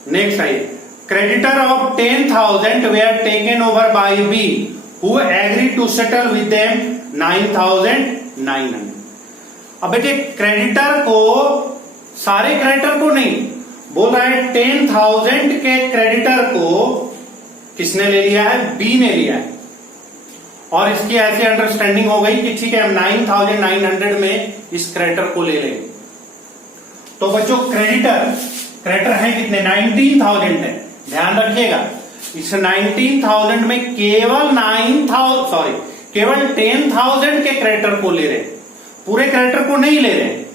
नेक्स्ट आइए, creditor of 10,000 were taken over by B who agree to settle with them 9,900। अब बेटे क्रेडिटर को, सारे क्रेडिटर को नहीं बोल रहा है, 10,000 के क्रेडिटर को किसने ले लिया है? बी ने लिया है। और इसकी ऐसी अंडरस्टैंडिंग हो गई कि ठीक है, हम 9,900 में इस क्रेडिटर को ले लेंगे। तो बच्चों क्रेडिटर है कितने? 19,000 है, ध्यान रखिएगा। इस 19,000 में केवल 10,000 के क्रेडिटर को ले रहे हैं, पूरे क्रेडिटर को नहीं ले रहे हैं।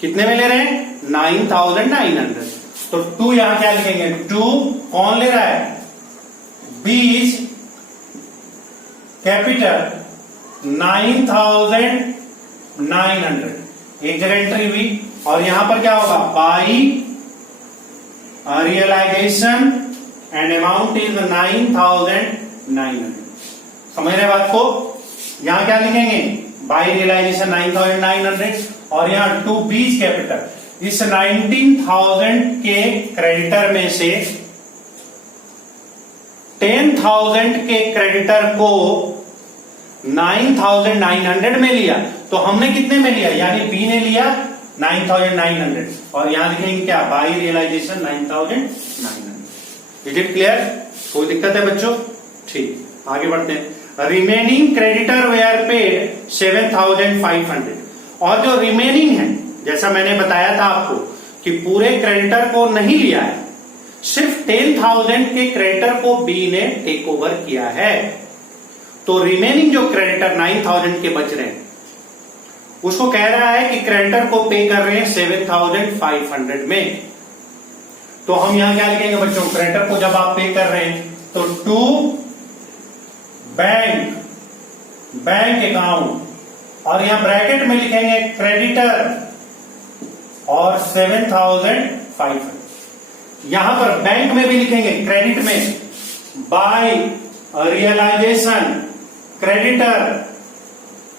कितने में ले रहे हैं? 9,900। तो टू यहां क्या लिखेंगे? टू कौन ले रहा है? बीज कैपिटल 9,900, एक जगह एंट्री हुई, और यहां पर क्या होगा? By realisation and amount is 9,900। समझ रहे बात को? यहां क्या लिखेंगे? बाई रियलाइजेशन 9,900, और यहां टू बीज कैपिटल। इस 19,000 के क्रेडिटर में से 10,000 के क्रेडिटर को 9,900 में लिया, तो हमने कितने में लिया? यानी बी ने लिया 9,900, और यहां लिखेंगे क्या? By realisation 9,900। Is it clear? कोई दिक्कत है बच्चों? ठीक, आगे बढ़ते हैं। रिमेनिंग क्रेडिटर वेयर पेड 7,500, और जो रिमेनिंग है, जैसा मैंने बताया था आपको कि पूरे क्रेडिटर को नहीं लिया है, सिर्फ 10,000 के क्रेडिटर को बी ने टेक ओवर किया है। तो रिमेनिंग जो क्रेडिटर 9,000 के बच रहे हैं, उसको कह रहा है कि क्रेडिटर को पे कर रहे हैं 7,500 में। तो हम यहां क्या लिखेंगे बच्चों? क्रेडिटर को जब आप पे कर रहे हैं तो टू बैंक अकाउंट, और यहां ब्रैकेट में लिखेंगे क्रेडिटर और 7,500। यहां पर बैंक में भी लिखेंगे, क्रेडिट में बाय रियलाइजेशन क्रेडिटर,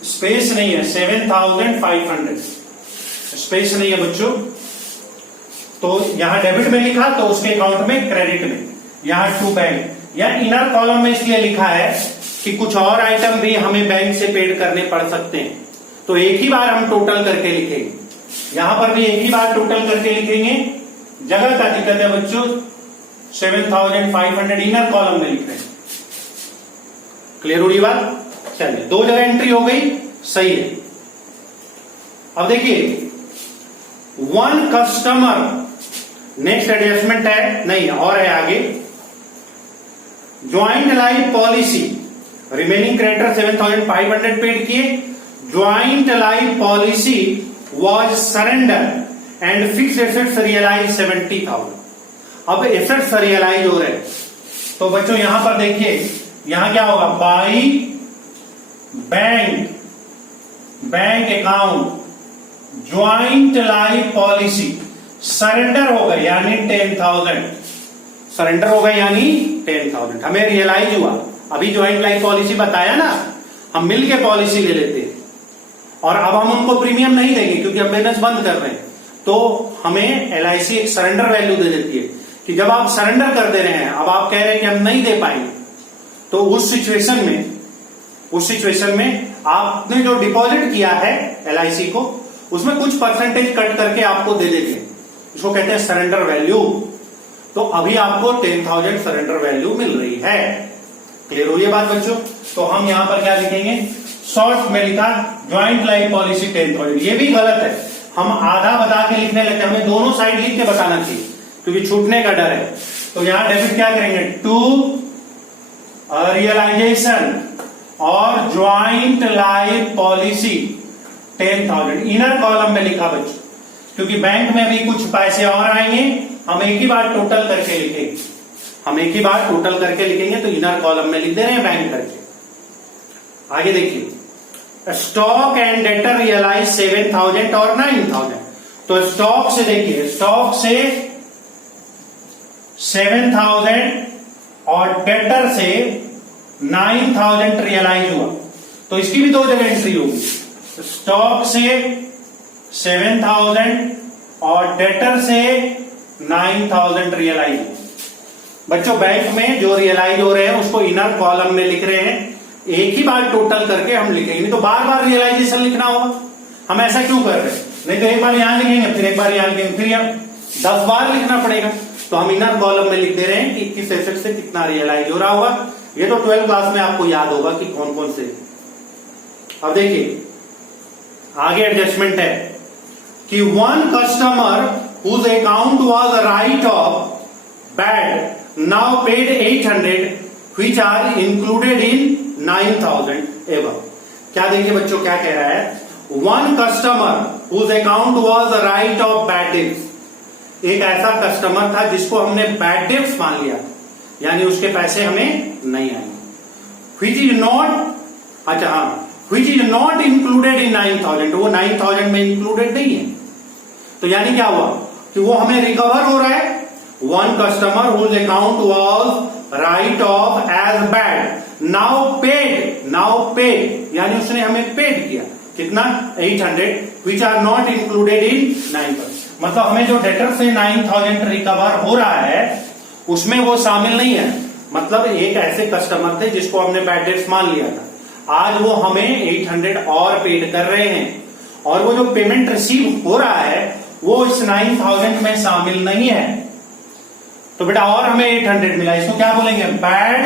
स्पेस नहीं है, 7,500, स्पेस नहीं है बच्चों। तो यहां डेबिट में लिखा तो उसके अकाउंट में क्रेडिट में, यहां टू बैंक, या इनर कॉलम में इसलिए लिखा है कि कुछ और आइटम भी हमें बैंक से पेड करने पड़ सकते हैं, तो एक ही बार हम टोटल करके लिखेंगे। यहां पर भी एक ही बार टोटल करके लिखेंगे, जगह का दिक्कत है बच्चों। 7,500 इनर कॉलम में लिख रहे हैं। क्लियर हो रही बात? चलिए, दो जगह एंट्री हो गई, सही है। अब देखिए, वन कस्टमर, नेक्स्ट एडजस्टमेंट है, नहीं और है आगे। Joint life policy, remaining creditor 7,500 paid किए, joint life policy was surrender and fix assets realise 70,000। अब एसेट्स रियलाइज हो रहे हैं, तो बच्चों यहां पर देखिए, यहां क्या होगा, by bank account joint life policy surrender हो गए यानी 10,000 सरेंडर हो गए यानी 10,000। हमें रियलाइज हुआ, अभी ज्वाइंट लाइफ पॉलिसी बताया ना, हम मिलके पॉलिसी ले लेते हैं और अब हम उनको प्रीमियम नहीं देंगे क्योंकि हम बिजनेस बंद कर रहे हैं, तो हमें एलआईसी एक सरेंडर वैल्यू दे देती है कि जब आप सरेंडर कर दे रहे हैं, अब आप कह रहे हैं कि हम नहीं दे पाएंगे, तो उस सिचुएशन में आपने जो डिपॉजिट किया है एलआईसी को, उसमें कुछ परसेंटेज कट करके आपको दे देते हैं, इसको कहते हैं सरेंडर वैल्यू। तो अभी आपको 10,000 सरेंडर वैल्यू मिल रही है। क्लियर हुई है बात बच्चों? तो हम यहां पर क्या लिखेंगे, शॉर्ट में लिखा ज्वाइंट लाइफ पॉलिसी 10,000। ये भी गलत है, हम आधा बता के लिखने लगते हैं, हमें दोनों साइड लिख के बताना चाहिए क्योंकि छूटने का डर है। तो यहां डेबिट क्या करेंगे, टू रियलाइजेशन और joint life policy 10,000 inner column में लिखा बच्चों, क्योंकि बैंक में भी कुछ पैसे और आएंगे, हम एक ही बार टोटल करके लिखेंगे, तो इनर कॉलम में लिख दे रहे हैं बैंक करके। आगे देखिए, स्टॉक एंड डेटर रियलाइज 7,000 और 9,000। तो स्टॉक से देखिए, स्टॉक से 7,000 और डेटर से 9,000 रियलाइज हुआ, तो इसकी भी दो जगह एंट्री होगी, स्टॉक से 7,000 और डेटर से 9,000 रियलाइज। बच्चों बैंक में जो रियलाइज हो रहे हैं उसको इनर कॉलम में लिख रहे हैं, एक ही बार टोटल करके हम लिखेंगे, नहीं तो बार बार रियलाइजेशन लिखना होगा। हम ऐसा क्यों कर रहे हैं, नहीं तो एक बार यहां लिखेंगे, फिर एक बार यहां लिखेंगे, फिर यहां 10 बार लिखना पड़ेगा। तो हम इनर कॉलम में लिख दे रहे हैं कि किस एसेट से कितना रियलाइज हो रहा होगा। ये तो 12th क्लास में आपको याद होगा कि कौन कौन से। अब देखिए आगे एडजस्टमेंट है कि one customer whose account was write off bad now paid 800 which are included in 9,000 ever. क्या देखिए बच्चों क्या कह रहा है, one customer whose account was write off bad debts, एक ऐसा कस्टमर था जिसको हमने बैड डेब्ट्स मान लिया, यानी उसके पैसे हमें नहीं आए, व्हिच इज नॉट, अच्छा हाँ, which is not included in 9,000, वो 9,000 में इंक्लूडेड नहीं है। तो यानी क्या हुआ कि वो हमें रिकवर हो रहा है, one customer whose account was write off as bad now paid, यानी उसने हमें पेड किया कितना, 800 which are not included in 9,000। मतलब हमें जो डेटर से 9,000 रिकवर हो रहा है उसमें वो शामिल नहीं है। मतलब एक ऐसे कस्टमर थे जिसको हमने बैड डेट्स मान लिया था, आज वो हमें 800 और पेड कर रहे हैं, और वो जो पेमेंट रिसीव हो रहा है वो इस 9,000 में शामिल नहीं है। तो बेटा और हमें 800 मिला, इसको क्या बोलेंगे, बैड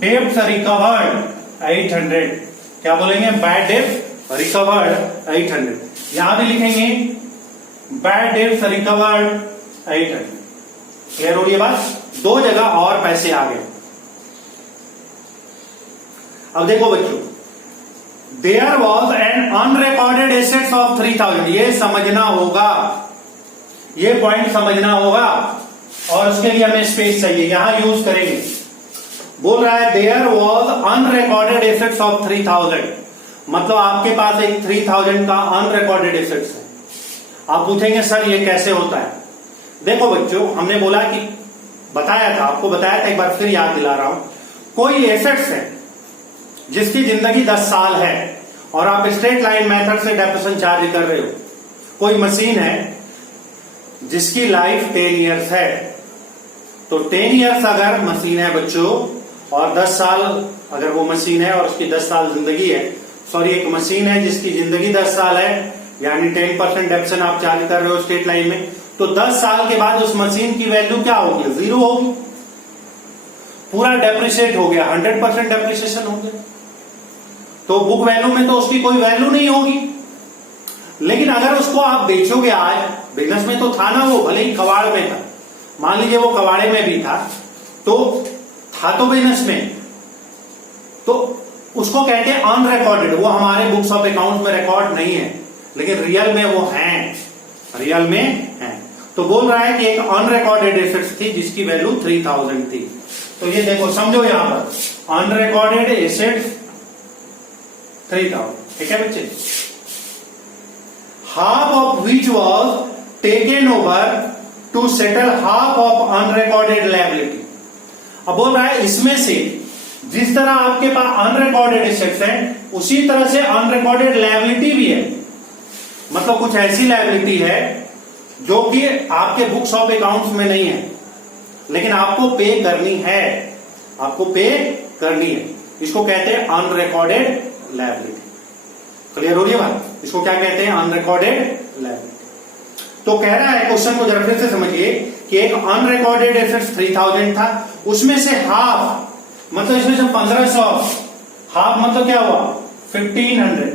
डेब्ट्स रिकवर्ड 800। क्या बोलेंगे, बैड डेब्ट्स रिकवर्ड 800। यहां भी लिखेंगे बैड डेब्ट्स रिकवर्ड 800। क्लियर हो रही है बात? दो जगह और पैसे आ गए। अब देखो बच्चों, there was an unrecorded assets of 3,000, ये समझना होगा, ये पॉइंट समझना होगा, और उसके लिए हमें स्पेस चाहिए, यहां यूज करेंगे। बोल रहा है there was unrecorded assets of 3,000, मतलब आपके पास एक 3,000 का अनरिकॉर्डेड एसेट्स है। आप पूछेंगे सर ये कैसे होता है? देखो बच्चों, हमने बोला कि बताया था, आपको बताया था, एक बार फिर याद दिला रहा हूं, कोई एसेट्स है जिसकी जिंदगी 10 साल है और आप स्ट्रेट लाइन मेथड से डेप्रिसिएशन चार्ज कर रहे हो। कोई मशीन है जिसकी लाइफ 10 इयर्स है, तो 10 इयर्स अगर मशीन है बच्चों और 10 साल अगर वो मशीन है और उसकी 10 साल जिंदगी है, सॉरी एक मशीन है जिसकी जिंदगी 10 साल है, यानी 10% डेप्रिसिएशन आप चार्ज कर रहे हो स्ट्रेट लाइन में, तो 10 साल के बाद उस मशीन की वैल्यू क्या होगी, 0 होगी, पूरा डेप्रिशिएट हो गया, 100% डेप्रिसिएशन हो गया, तो बुक वैल्यू में तो उसकी कोई वैल्यू नहीं होगी। लेकिन अगर उसको आप बेचोगे, आज बिजनेस में तो था ना वो, भले ही कबाड़ में था, मान लीजिए वो कबाड़े में भी था, तो था तो बिजनेस में, तो उसको कहते हैं अनरिकॉर्डेड, वो हमारे बुक्स ऑफ अकाउंट में रिकॉर्ड नहीं है, लेकिन रियल में वो हैं, रियल में हैं। तो बोल रहा है कि एक अनरिकॉर्डेड एसेट्स थी जिसकी वैल्यू 3,000 थी। तो ये देखो समझो यहां पर अनरिकॉर्डेड एसेट्स 3000, ठीक है बच्चे, half of which was taken over to settle half of unrecorded liability. अब बोल रहा है इसमें से जिस तरह आपके पास अनरिकॉर्डेड एसेट्स है उसी तरह से अनरिकॉर्डेड लायबिलिटी भी है। मतलब कुछ ऐसी लायबिलिटी है जो कि आपके बुक्स ऑफ अकाउंट्स में नहीं है लेकिन आपको पे करनी है, आपको पे करनी है। इसको कहते हैं अनरिकॉर्डेड लायबिलिटी। क्लियर हो रही है बात? इसको क्या कहते हैं? Unrecorded liability. तो कह रहा है क्वेश्चन को जरा फिर से समझिए कि एक अनरिकॉर्डेड एसेट्स 3000 था, उसमें से हाफ मतलब इसमें से 1500, हाफ मतलब क्या हुआ 1500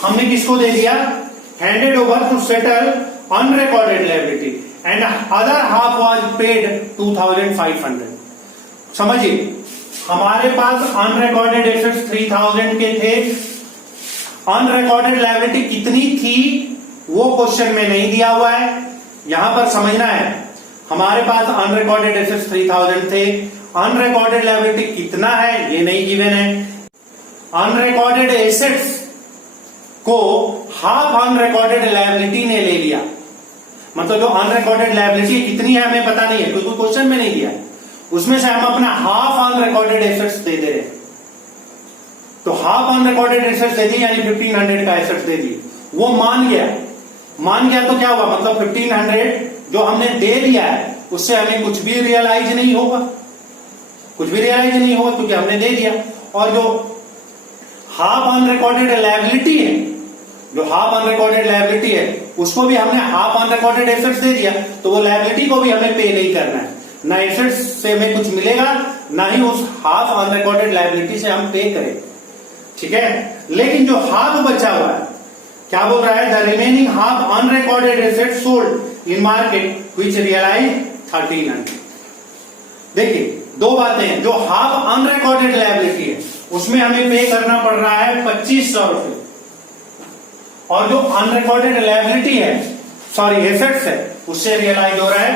हमने किसको दे दिया? Handed over to settle unrecorded liability and other half was paid 2500। समझिए हमारे पास अनरिकॉर्डेड एसेट्स 3000 के थे, अनरिकॉर्डेड लायबिलिटी कितनी थी वो क्वेश्चन में नहीं दिया हुआ है, यहां पर समझना है। हमारे पास अनरिकॉर्डेड एसेट्स 3000 थे, अनरिकॉर्डेड लायबिलिटी कितना है ये नहीं गिवन है। अनरिकॉर्डेड एसेट्स को हाफ अनरिकॉर्डेड लायबिलिटी ने ले लिया, मतलब जो अनरिकॉर्डेड लायबिलिटी कितनी है हमें पता नहीं है क्योंकि क्वेश्चन में नहीं दिया है, उसमें से हम अपना हाफ अनरिकॉर्डेड एसेट्स दे दे रहे हैं। तो हाफ अनरिकॉर्डेड एसेट्स दे दी यानी 1500 का एसेट्स दे दी, वो मान गया तो क्या हुआ मतलब 1500 जो हमने दे दिया है उससे हमें कुछ भी रियलाइज नहीं होगा, कुछ भी रियलाइज नहीं होगा क्योंकि हमने दे दिया। और जो हाफ अनरिकॉर्डेड लायबिलिटी है, जो हाफ अनरिकॉर्डेड लायबिलिटी है उसको भी हमने हाफ अनरिकॉर्डेड एसेट्स दे दिया, तो वो लायबिलिटी को भी हमें पे नहीं करना है, ना एसेट्स से हमें कुछ मिलेगा ना ही उस हाफ अनरिकॉर्डेड लायबिलिटी से हम पे करें, ठीक है। लेकिन जो हाफ बचा हुआ है क्या बोल रहा है? The remaining half unrecorded assets sold in market which realise 1300। देखिए दो बातें हैं, जो हाफ अनरिकॉर्डेड लायबिलिटी है उसमें हमें पे करना पड़ रहा है 2500 रुपए, और जो अनरिकॉर्डेड लायबिलिटी है सॉरी एसेट्स है उससे रियलाइज हो रहा है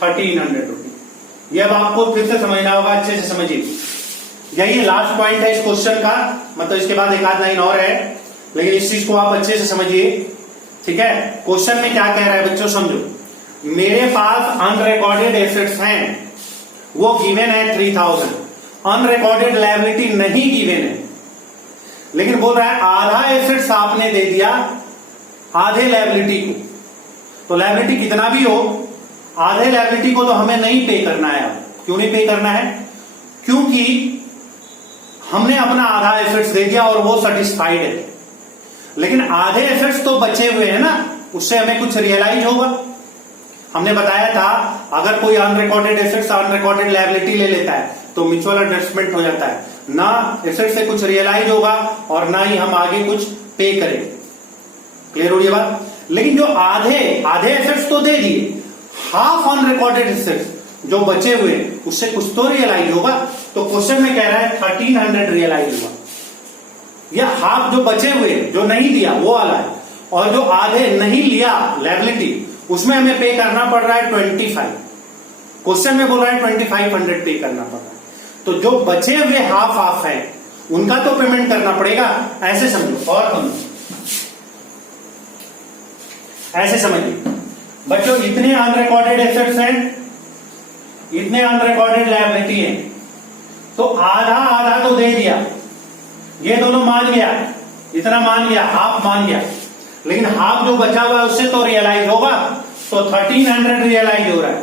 1300 रुपए। ये अब आपको फिर से समझना होगा, अच्छे से समझिए। यही लास्ट पॉइंट है इस क्वेश्चन का, मतलब इसके बाद एक आध लाइन और है लेकिन इस चीज को आप अच्छे से समझिए, ठीक है। क्वेश्चन में क्या कह रहा है बच्चों समझो। मेरे पास अनरिकॉर्डेड एसेट्स हैं वो गिवन है 3000, अनरिकॉर्डेड लायबिलिटी नहीं गिवन है, लेकिन बोल रहा है आधा एसेट्स आपने दे दिया आधे लायबिलिटी को। तो लायबिलिटी कितना भी हो आधे लायबिलिटी को तो हमें नहीं पे करना है। क्यों नहीं पे करना है? क्योंकि हमने अपना आधा एसेट्स दे दिया और वो सेटिस्फाइड है, लेकिन आधे एसेट्स तो बचे हुए हैं ना, उससे हमें कुछ रियलाइज होगा। हमने बताया था अगर कोई अनरिकॉर्डेड एसेट्स अनरिकॉर्डेड लायबिलिटी ले लेता है तो म्यूचुअल एडजस्टमेंट हो जाता है, ना एसेट से कुछ रियलाइज होगा और ना ही हम आगे कुछ पे करें। क्लियर हो रही है बात? लेकिन जो आधे एसेट्स तो दे दिए, हाफ अनरिकॉर्डेड एसेट्स जो बचे हुए उससे कुछ तो रियलाइज होगा। तो क्वेश्चन में कह रहा है 1300 रियलाइज हुआ, या हाफ जो बचे हुए जो नहीं दिया वो वाला है, और जो आधे नहीं लिया लायबिलिटी उसमें हमें पे करना पड़ रहा है 25। क्वेश्चन में बोल रहा है 2500 पे करना पड़ रहा है। तो जो बचे हुए हाफ है उनका तो पेमेंट करना पड़ेगा, ऐसे समझो। और समझो, ऐसे समझिए बच्चों, इतने अनरिकॉर्डेड एसेट्स हैं, इतने अनरिकॉर्डेड लायबिलिटी है, तो आधा तो दे दिया, ये दोनों मान गया, इतना मान गया, हाफ मान गया, लेकिन हाफ जो बचा हुआ है उससे तो रियलाइज होगा, तो 1300 रियलाइज हो रहा है।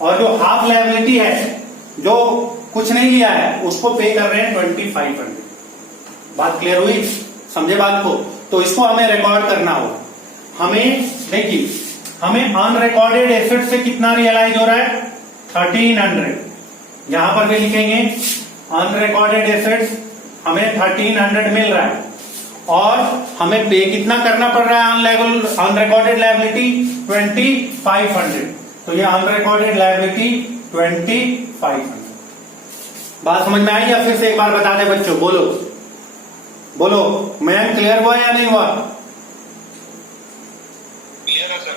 और जो हाफ लायबिलिटी है जो कुछ नहीं लिया है उसको पे कर रहे हैं 2500। बात क्लियर हुई? समझे बात को? तो इसको हमें रिकॉर्ड करना होगा। हमें देखिए, हमें अनरिकॉर्डेड एसेट से कितना रियलाइज हो रहा है? 1300। यहां पर भी लिखेंगे अनरिकॉर्डेड एसेट्स हमें 1300 मिल रहा है, और हमें पे कितना करना पड़ रहा है अनरिकॉर्डेड लायबिलिटी 2500। तो ये अनरिकॉर्डेड लायबिलिटी 2500। बात समझ में आई या फिर से एक बार बता दे बच्चों? बोलो बोलो, मैम क्लियर हुआ या नहीं हुआ? क्लियर है सर।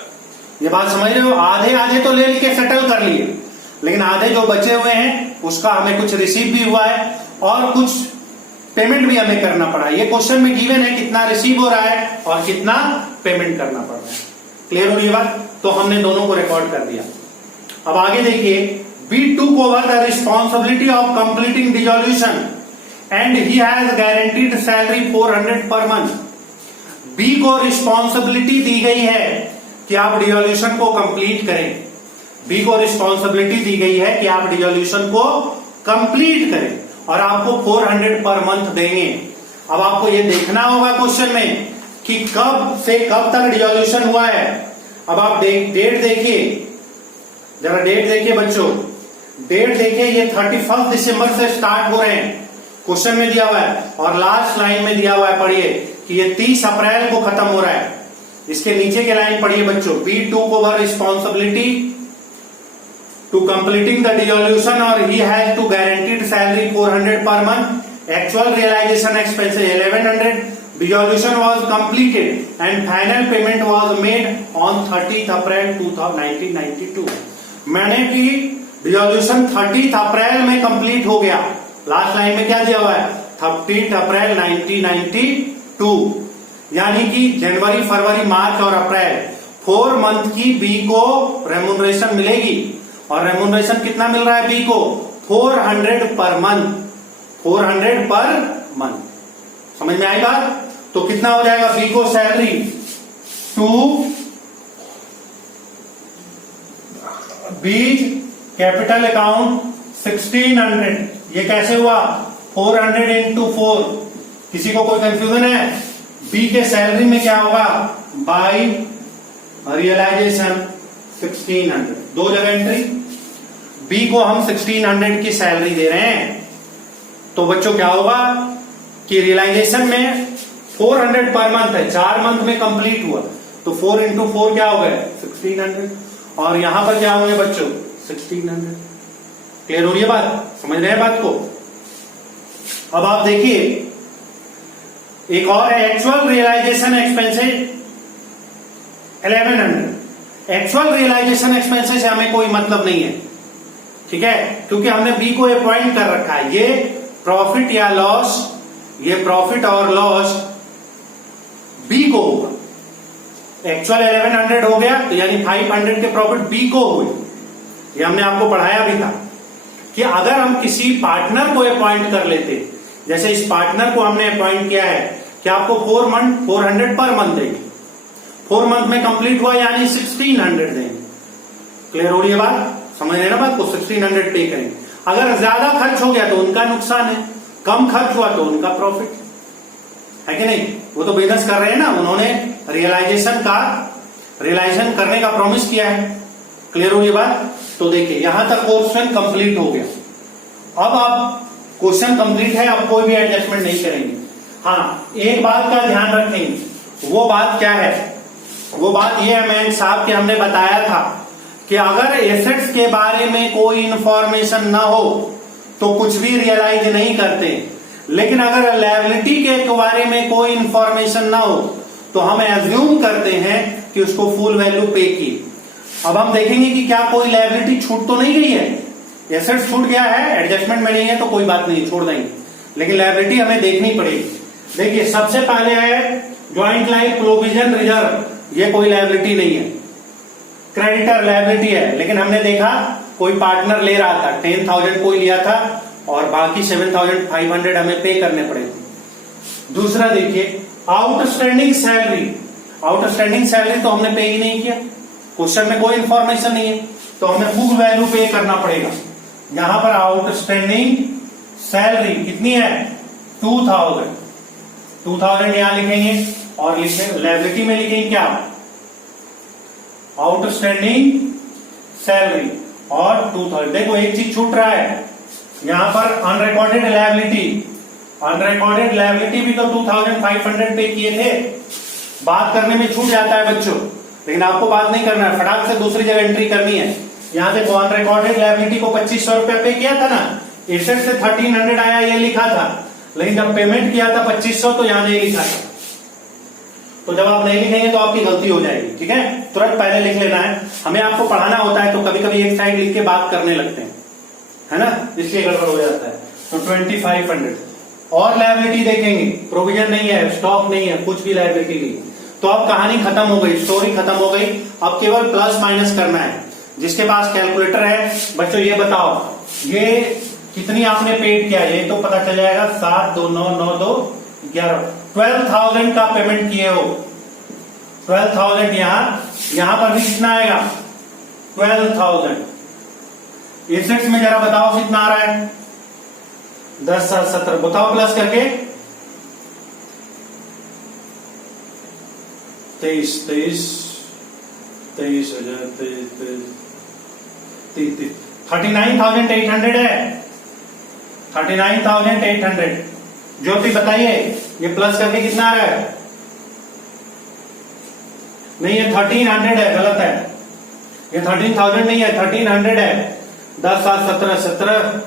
ये बात समझ रहे हो? आधे तो ले के सेटल कर लिए, लेकिन आधे जो बचे हुए हैं उसका हमें कुछ रिसीव भी हुआ है और कुछ पेमेंट भी हमें करना पड़ा। ये क्वेश्चन में गिवन है कितना रिसीव हो रहा है और कितना पेमेंट करना पड़ रहा है। क्लियर हो रही है बात? तो हमने दोनों को रिकॉर्ड कर दिया। अब आगे देखिए, we took over the responsibility of completing dissolution and he has guaranteed salary 400 per month। B को रिस्पॉन्सिबिलिटी दी गई है कि आप डिसोल्यूशन को कंप्लीट करें। B को रिस्पॉन्सिबिलिटी दी गई है कि आप डिसोल्यूशन को कंप्लीट करें और आपको 400 पर मंथ देंगे। अब आपको ये देखना होगा क्वेश्चन में कि कब से कब तक डिसोल्यूशन हुआ है। अब आप डेट देखिए, जरा डेट देखिए बच्चों, डेट देखिए, ये 31 दिसंबर से स्टार्ट हो रहे हैं, क्वेश्चन में दिया हुआ है, और लास्ट लाइन में दिया हुआ है, पढ़िए कि ये 30 अप्रैल को खत्म हो रहा है। इसके नीचे के लाइन पढ़िए बच्चों, B took over responsibility to completing the dissolution और he has to guaranteed salary 400 per month, actual realisation expenses 1100, dissolution was completed and final payment was made on 30 April 1992। मैंने कि डिसोल्यूशन 30 अप्रैल में कंप्लीट हो गया। Last line में क्या दिया हुआ है? 30 अप्रैल 1992, यानी कि जनवरी, फरवरी, मार्च और अप्रैल 4 मंथ की बी को रेम्यूनरेशन मिलेगी। और रेम्यूनरेशन कितना मिल रहा है बी को? 400 पर मंथ, 400 पर मंथ। समझ में आई बात? तो कितना हो जाएगा बी को salary? To B's capital account 1600। ये कैसे हुआ? 400 इंटू 4। किसी को कोई कंफ्यूजन है? बी के सैलरी में क्या होगा? बाई रियलाइजेशन 1600, दो जगह एंट्री। बी को हम 1600 की सैलरी दे रहे हैं, तो बच्चों क्या होगा कि रियलाइजेशन में 400 पर मंथ है, 4 मंथ में कंप्लीट हुआ, तो 4 इंटू 4 क्या हो गया? 1600। और यहां पर क्या होंगे बच्चों? 1600। क्लियर हो रही है बात? समझ रहे हैं बात को? अब आप देखिए, एक और है actual realisation expenses 1100। Actual realisation expenses से हमें कोई मतलब नहीं है, ठीक है, क्योंकि हमने बी को अपॉइंट कर रखा है। ये प्रॉफिट या लॉस, ये प्रॉफिट और लॉस बी को होगा। एक्चुअल 1100 हो गया, तो यानी 500 के प्रॉफिट बी को हुए। ये हमने आपको पढ़ाया भी था कि अगर हम किसी पार्टनर को अपॉइंट कर लेते, जैसे इस पार्टनर को हमने अपॉइंट किया है कि आपको 400 पर मंथ देंगे, 4 मंथ में कंप्लीट हुआ यानी 1600 देंगे। क्लियर हो रही है बात? समझ रहे ना बात को? 1600 पे करेंगे। अगर ज्यादा खर्च हो गया तो उनका नुकसान है, कम खर्च हुआ तो उनका प्रॉफिट है कि नहीं? वो तो बिजनेस कर रहे हैं ना, उन्होंने रियलाइजेशन करने का प्रॉमिस किया है। क्लियर हो रही है बात? तो देखिए यहां तक क्वेश्चन कंप्लीट हो गया। अब आप क्वेश्चन कंप्लीट है, अब कोई भी एडजस्टमेंट नहीं करेंगे। हाँ, एक बात का ध्यान रखेंगे। वो बात क्या है? वो बात ये है मैन साहब कि हमने बताया था कि अगर एसेट्स के बारे में कोई इंफॉर्मेशन ना हो तो कुछ भी रियलाइज नहीं करते, लेकिन अगर लायबिलिटी के बारे में कोई इंफॉर्मेशन ना हो तो हम एज्यूम करते हैं कि उसको फुल वैल्यू पे की। अब हम देखेंगे कि क्या कोई लायबिलिटी छूट तो नहीं गई है। एसेट छूट गया है, एडजस्टमेंट में नहीं है तो कोई बात नहीं, छोड़ देंगे, लेकिन लायबिलिटी हमें देखनी पड़ेगी। देखिए सबसे पहले है ज्वाइंट लाइफ प्रोविजन रिजर्व, ये कोई लायबिलिटी नहीं है, क्रेडिटर लायबिलिटी है, लेकिन हमने देखा कोई पार्टनर ले रहा था, 10,000 कोई लिया था और बाकी 7,500 हमें पे करने पड़े थे। दूसरा देखिए आउटस्टैंडिंग सैलरी, आउटस्टैंडिंग सैलरी तो हमने पे ही नहीं किया, क्वेश्चन में कोई इंफॉर्मेशन नहीं है, तो हमें फुल वैल्यू पे करना पड़ेगा। यहां पर आउटस्टैंडिंग सैलरी कितनी है? 2,000 यहां लिखेंगे और लायबिलिटी में लिखेंगे क्या? आउटस्टैंडिंग सैलरी और 2000। देखो एक चीज छूट रहा है यहां पर, अनरिकॉर्डेड लायबिलिटी। अनरिकॉर्डेड लायबिलिटी भी तो 2,500 पे किए थे, बात करने में छूट जाता है बच्चों, लेकिन आपको बात नहीं करना है, फटाक से दूसरी जगह एंट्री करनी है। यहां देखो अनरिकॉर्डेड लायबिलिटी को 2500 रुपया पे किया था ना, एसेट से 1300 आया ये लिखा था, लेकिन जब पेमेंट किया था 2500 तो यहां नहीं लिखा था। तो जब आप नहीं लिखेंगे तो आपकी गलती हो जाएगी, ठीक है। तुरंत पहले लिख लेना है। हमें आपको पढ़ाना होता है तो कभी कभी एक साइड लिख के बात करने लगते हैं, है ना, इसलिए गड़बड़ हो जाता है। तो 2500 और लायबिलिटी देखेंगे, प्रोविजन नहीं है, स्टॉक नहीं है, कुछ भी लायबिलिटी नहीं। तो अब कहानी खत्म हो गई, स्टोरी खत्म हो गई। अब केवल प्लस माइनस करना है। जिसके पास कैलकुलेटर है बच्चों ये बताओ ये कितनी आपने पेड किया, ये तो पता चल जाएगा। 7 2 9 9 2 11 12,000 का पेमेंट किए हो। 12,000 यहां पर भी कितना आएगा 12,000। एसेट्स में जरा बताओ कितना आ रहा है 10 7 17 बताओ प्लस करके 39,800 है। 39,800। ज्योति बताइए ये प्लस करके कितना आ रहा है? नहीं ये 1300 है, गलत है। ये 13,000 नहीं है, 1300 है। 10 7 17 17।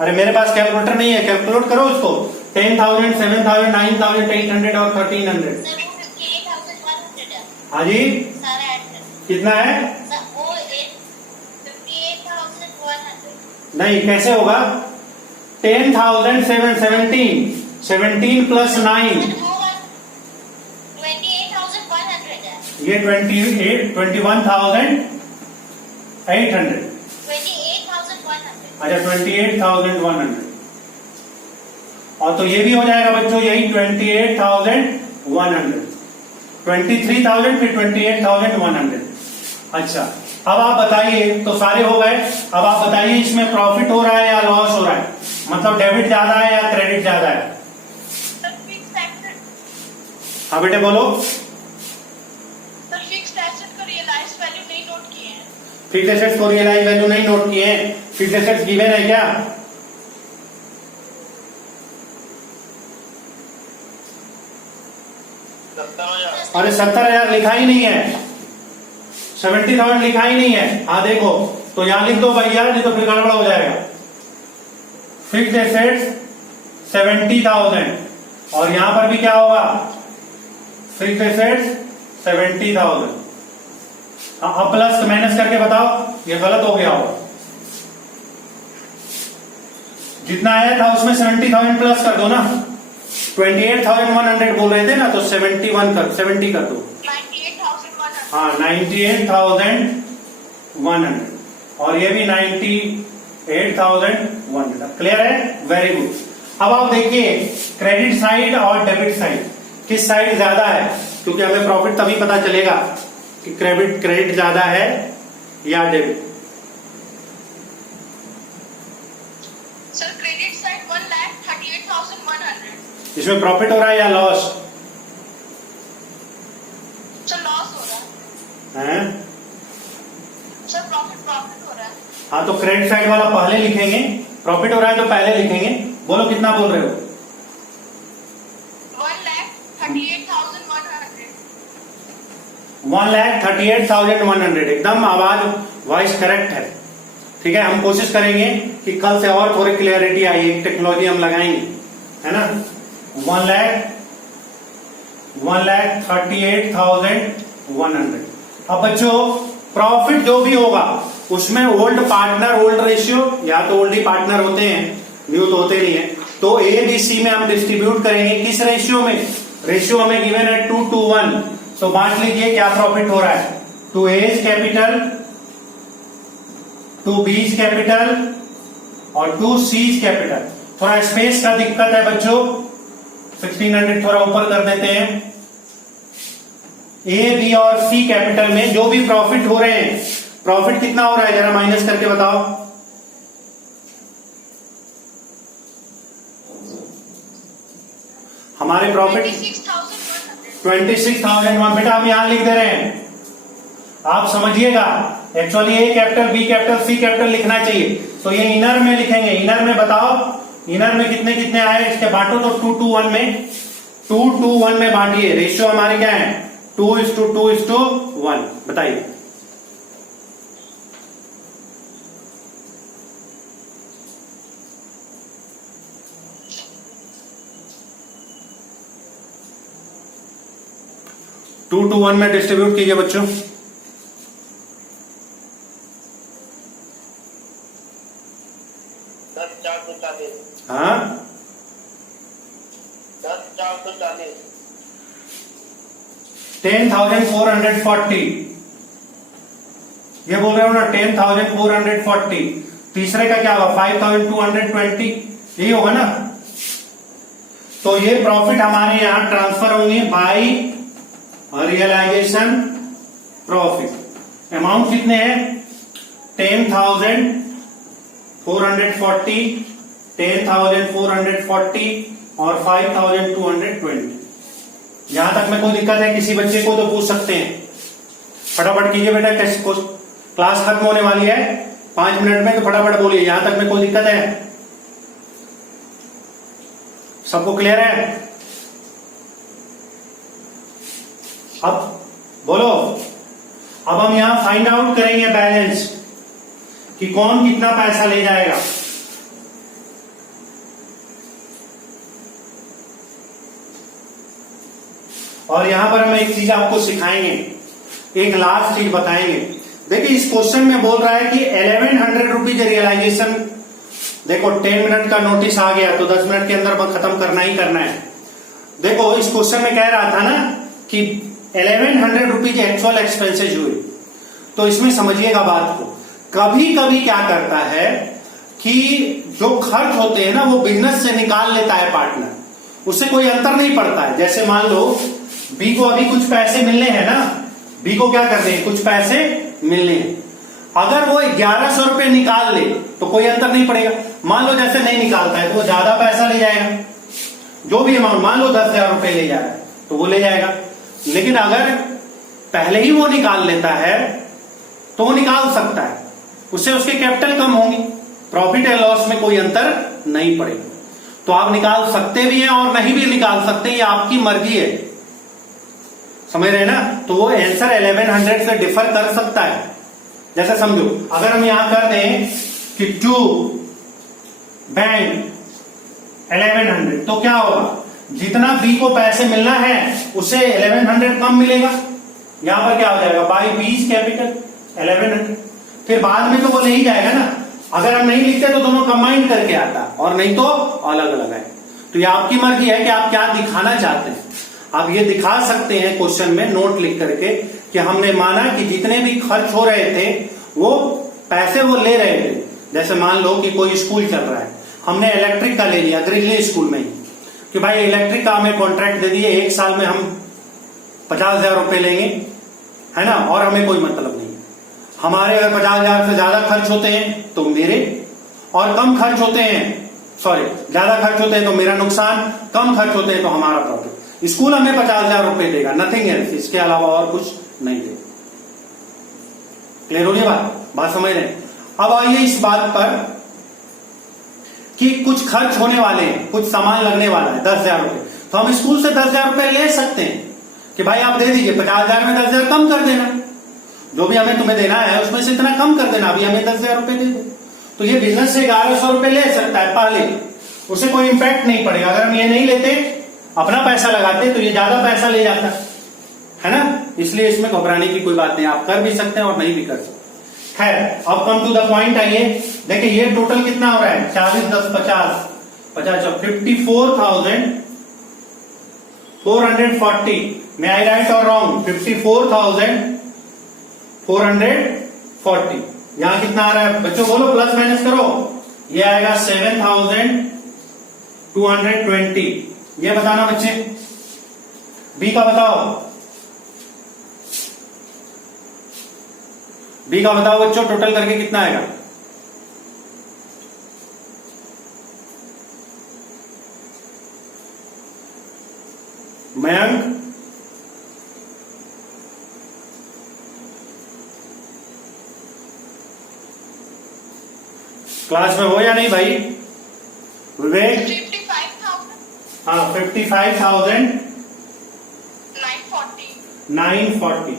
अरे मेरे पास कैलकुलेटर नहीं है, कैलकुलेट करो उसको। 10,000 7,000 9,800 और 1300। सर वो 58,100 है। हाँ जी सारा ऐड कर। कितना है? सर वो 58,100। नहीं कैसे होगा? 10,717 17 प्लस 9 सर वो 28,100 है। ये 21,800। 28,100। अच्छा 28,100। और तो ये भी हो जाएगा बच्चों यही 28,100। 23,000 फिर 28,100। अच्छा अब आप बताइए, तो सारे हो गए। अब आप बताइए इसमें प्रॉफिट हो रहा है या लॉस हो रहा है, मतलब डेबिट ज्यादा है या क्रेडिट ज्यादा है? Sir fixed asset. हाँ बेटे बोलो। सर फिक्स्ड एसेट का रियलाइज्ड वैल्यू नहीं नोट किए हैं। फिक्स्ड एसेट्स को रियलाइज वैल्यू नहीं नोट किए हैं। फिक्स्ड एसेट्स गिवन है क्या? अरे 70,000 लिखा ही नहीं है, 70,000 लिखा ही नहीं है। हाँ देखो तो यहां लिख दो भैया, नहीं तो फिर गड़बड़ हो जाएगा। फिक्स्ड एसेट्स 70,000 और यहां पर भी क्या होगा फिक्स्ड एसेट्स 70,000। अब प्लस माइनस करके बताओ, ये गलत हो गया होगा। जितना आया था उसमें 70,000 प्लस कर दो ना। 28,100 बोल रहे थे ना, तो 70 कर दो। 98,100। हाँ 98,100 और ये भी 98,100। क्लियर है? Very good. अब आप देखिए क्रेडिट साइड और डेबिट साइड किस साइड ज्यादा है, क्योंकि हमें प्रॉफिट तभी पता चलेगा कि क्रेडिट ज्यादा है या डेबिट। Sir credit side 1,38,100। इसमें प्रॉफिट हो रहा है या लॉस? सर लॉस हो रहा है। है सर प्रॉफिट हो रहा है। हाँ तो क्रेडिट साइड वाला पहले लिखेंगे, प्रॉफिट हो रहा है तो पहले लिखेंगे। बोलो कितना बोल रहे हो? 1,38,100। 1,38,100 एकदम आवाज वॉइस करेक्ट है। ठीक है हम कोशिश करेंगे कि कल से और थोड़ी क्लियरिटी आई, एक टेक्नोलॉजी हम लगाएंगे, है ना। 1,38,100। अब बच्चों प्रॉफिट जो भी होगा उसमें ओल्ड पार्टनर ओल्ड रेशियो, या तो ओल्ड ही पार्टनर होते हैं, न्यू तो होते नहीं है। तो ए बी सी में हम डिस्ट्रीब्यूट करेंगे किस रेशियो में? रेशियो हमें गिवन है 2:1। तो बांट लीजिए क्या प्रॉफिट हो रहा है। 2 A's कैपिटल, 2 B's कैपिटल और 2 C's कैपिटल। थोड़ा स्पेस का दिक्कत है बच्चों, 1600 थोड़ा ऊपर कर देते हैं। ए बी और सी कैपिटल में जो भी प्रॉफिट हो रहे हैं, प्रॉफिट कितना हो रहा है जरा माइनस करके बताओ। हमारे प्रॉफिट 26,000। बेटा हम यहां लिख दे रहे हैं, आप समझिएगा। Actually A capital B capital C capital लिखना चाहिए, तो ये इनर में लिखेंगे। इनर में बताओ, इनर में कितने कितने आए इसके बांटो तो 2:1 में 2:1 में बांटिए। रेशियो हमारे क्या है 2:2:1। बताइए 2 to 1 में डिस्ट्रीब्यूट कीजिए बच्चों। 10,440। हाँ 10,440। 10,440 ये बोल रहे हो ना, 10,440। तीसरे का क्या होगा? 5,220 यही होगा ना। तो ये प्रॉफिट हमारे यहां ट्रांसफर होंगे बाय रियलाइजेशन प्रॉफिट। अमाउंट कितने हैं? 10,440, 10,440 और 5,220। यहां तक में कोई दिक्कत है किसी बच्चे को तो पूछ सकते हैं। फटाफट कीजिए बेटा, क्लास खत्म होने वाली है 5 मिनट में, तो फटाफट बोलिए। यहां तक में कोई दिक्कत है? सबको क्लियर है? अब बोलो। अब हम यहां फाइंड आउट करेंगे बैलेंस कि कौन कितना पैसा ले जाएगा। और यहां पर हम एक चीज आपको सिखाएंगे, एक लास्ट चीज बताएंगे। देखिए इस क्वेश्चन में बोल रहा है कि 1100 रुपीज रियलाइजेशन। देखो 10 मिनट का नोटिस आ गया तो 10 मिनट के अंदर खत्म करना ही करना है। देखो इस क्वेश्चन में कह रहा था ना कि 1100 रुपीज एक्चुअल एक्सपेंसेज हुए। तो इसमें समझिएगा बात को, कभी कभी क्या करता है कि जो खर्च होते हैं ना वो बिजनेस से निकाल लेता है पार्टनर, उससे कोई अंतर नहीं पड़ता है। जैसे मान लो बी को अभी कुछ पैसे मिलने हैं ना, बी को क्या करते हैं, कुछ पैसे मिलने हैं। अगर वो 1100 रुपए निकाल ले तो कोई अंतर नहीं पड़ेगा। मान लो जैसे नहीं निकालता है तो वो ज्यादा पैसा ले जाएगा, जो भी अमाउंट, मान लो 10,000 रुपए ले जा रहा है तो वो ले जाएगा। लेकिन अगर पहले ही वो निकाल लेता है तो वो निकाल सकता है, उससे उसके कैपिटल कम होंगे, प्रॉफिट एंड लॉस में कोई अंतर नहीं पड़ेगा। तो आप निकाल सकते भी हैं और नहीं भी निकाल सकते, ये आपकी मर्जी है। समझ रहे ना? तो वो आंसर 1100 से डिफर कर सकता है। जैसे समझो अगर हम यहां कर दें कि टू बैंक 1100 तो क्या होगा, जितना बी को पैसे मिलना है उससे 1100 कम मिलेगा। यहां पर क्या हो जाएगा, बाई बीज कैपिटल 1100। फिर बाद में तो वो ले ही जाएगा ना। अगर हम नहीं लिखते तो दोनों कंबाइन करके आता, और नहीं तो अलग अलग है। तो ये आपकी मर्जी है कि आप क्या दिखाना चाहते हैं। आप ये दिखा सकते हैं क्वेश्चन में नोट लिख करके कि हमने माना कि जितने भी खर्च हो रहे थे वो पैसे वो ले रहे थे। जैसे मान लो कि कोई स्कूल चल रहा है, हमने इलेक्ट्रिक का ले लिया ग्रिजली स्कूल में ही, कि भाई इलेक्ट्रिक का हमें कॉन्ट्रैक्ट दे दिए, 1 साल में हम 50,000 रुपए लेंगे, है ना, और हमें कोई मतलब नहीं। हमारे अगर 50,000 से ज्यादा खर्च होते हैं तो मेरे, और कम खर्च होते हैं, सॉरी ज्यादा खर्च होते हैं तो मेरा नुकसान, कम खर्च होते हैं तो हमारा प्रॉफिट। स्कूल हमें 50,000 रुपए देगा, नथिंग एल्स, इसके अलावा और कुछ नहीं देगा। क्लियर हो गई बात समझ रहे हैं? अब आइए इस बात पर कि कुछ खर्च होने वाले हैं, कुछ सामान लगने वाला है 10,000 रुपए, तो हम स्कूल से 10,000 रुपए ले सकते हैं कि भाई आप दे दीजिए, 50,000 में 10,000 कम कर देना, जो भी हमें तुम्हें देना है उसमें से इतना कम कर देना, अभी हमें 10,000 रुपए दे दो। तो ये बिजनेस से 1100 रुपए ले सकता है पहले, उसे कोई इंपैक्ट नहीं पड़ेगा। अगर हम ये नहीं लेते, अपना पैसा लगाते, तो ये ज्यादा पैसा ले जाता है ना। इसलिए इसमें घबराने की कोई बात नहीं, आप कर भी सकते हैं और नहीं भी कर सकते। खैर अब कम टू द पॉइंट आइए। देखिए ये टोटल कितना हो रहा है, 40 10 50 54,440। मे आई राइट और रॉन्ग? 54,440। यहां कितना आ रहा है बच्चों, बोलो, प्लस माइनस करो। ये आएगा 7,220। ये बताना बच्चे, बी का बताओ, बी का बताओ बच्चों, टोटल करके कितना आएगा? मयंक, क्लास में हो या नहीं भाई? विवेक? 55,000 हाँ 55,940। 940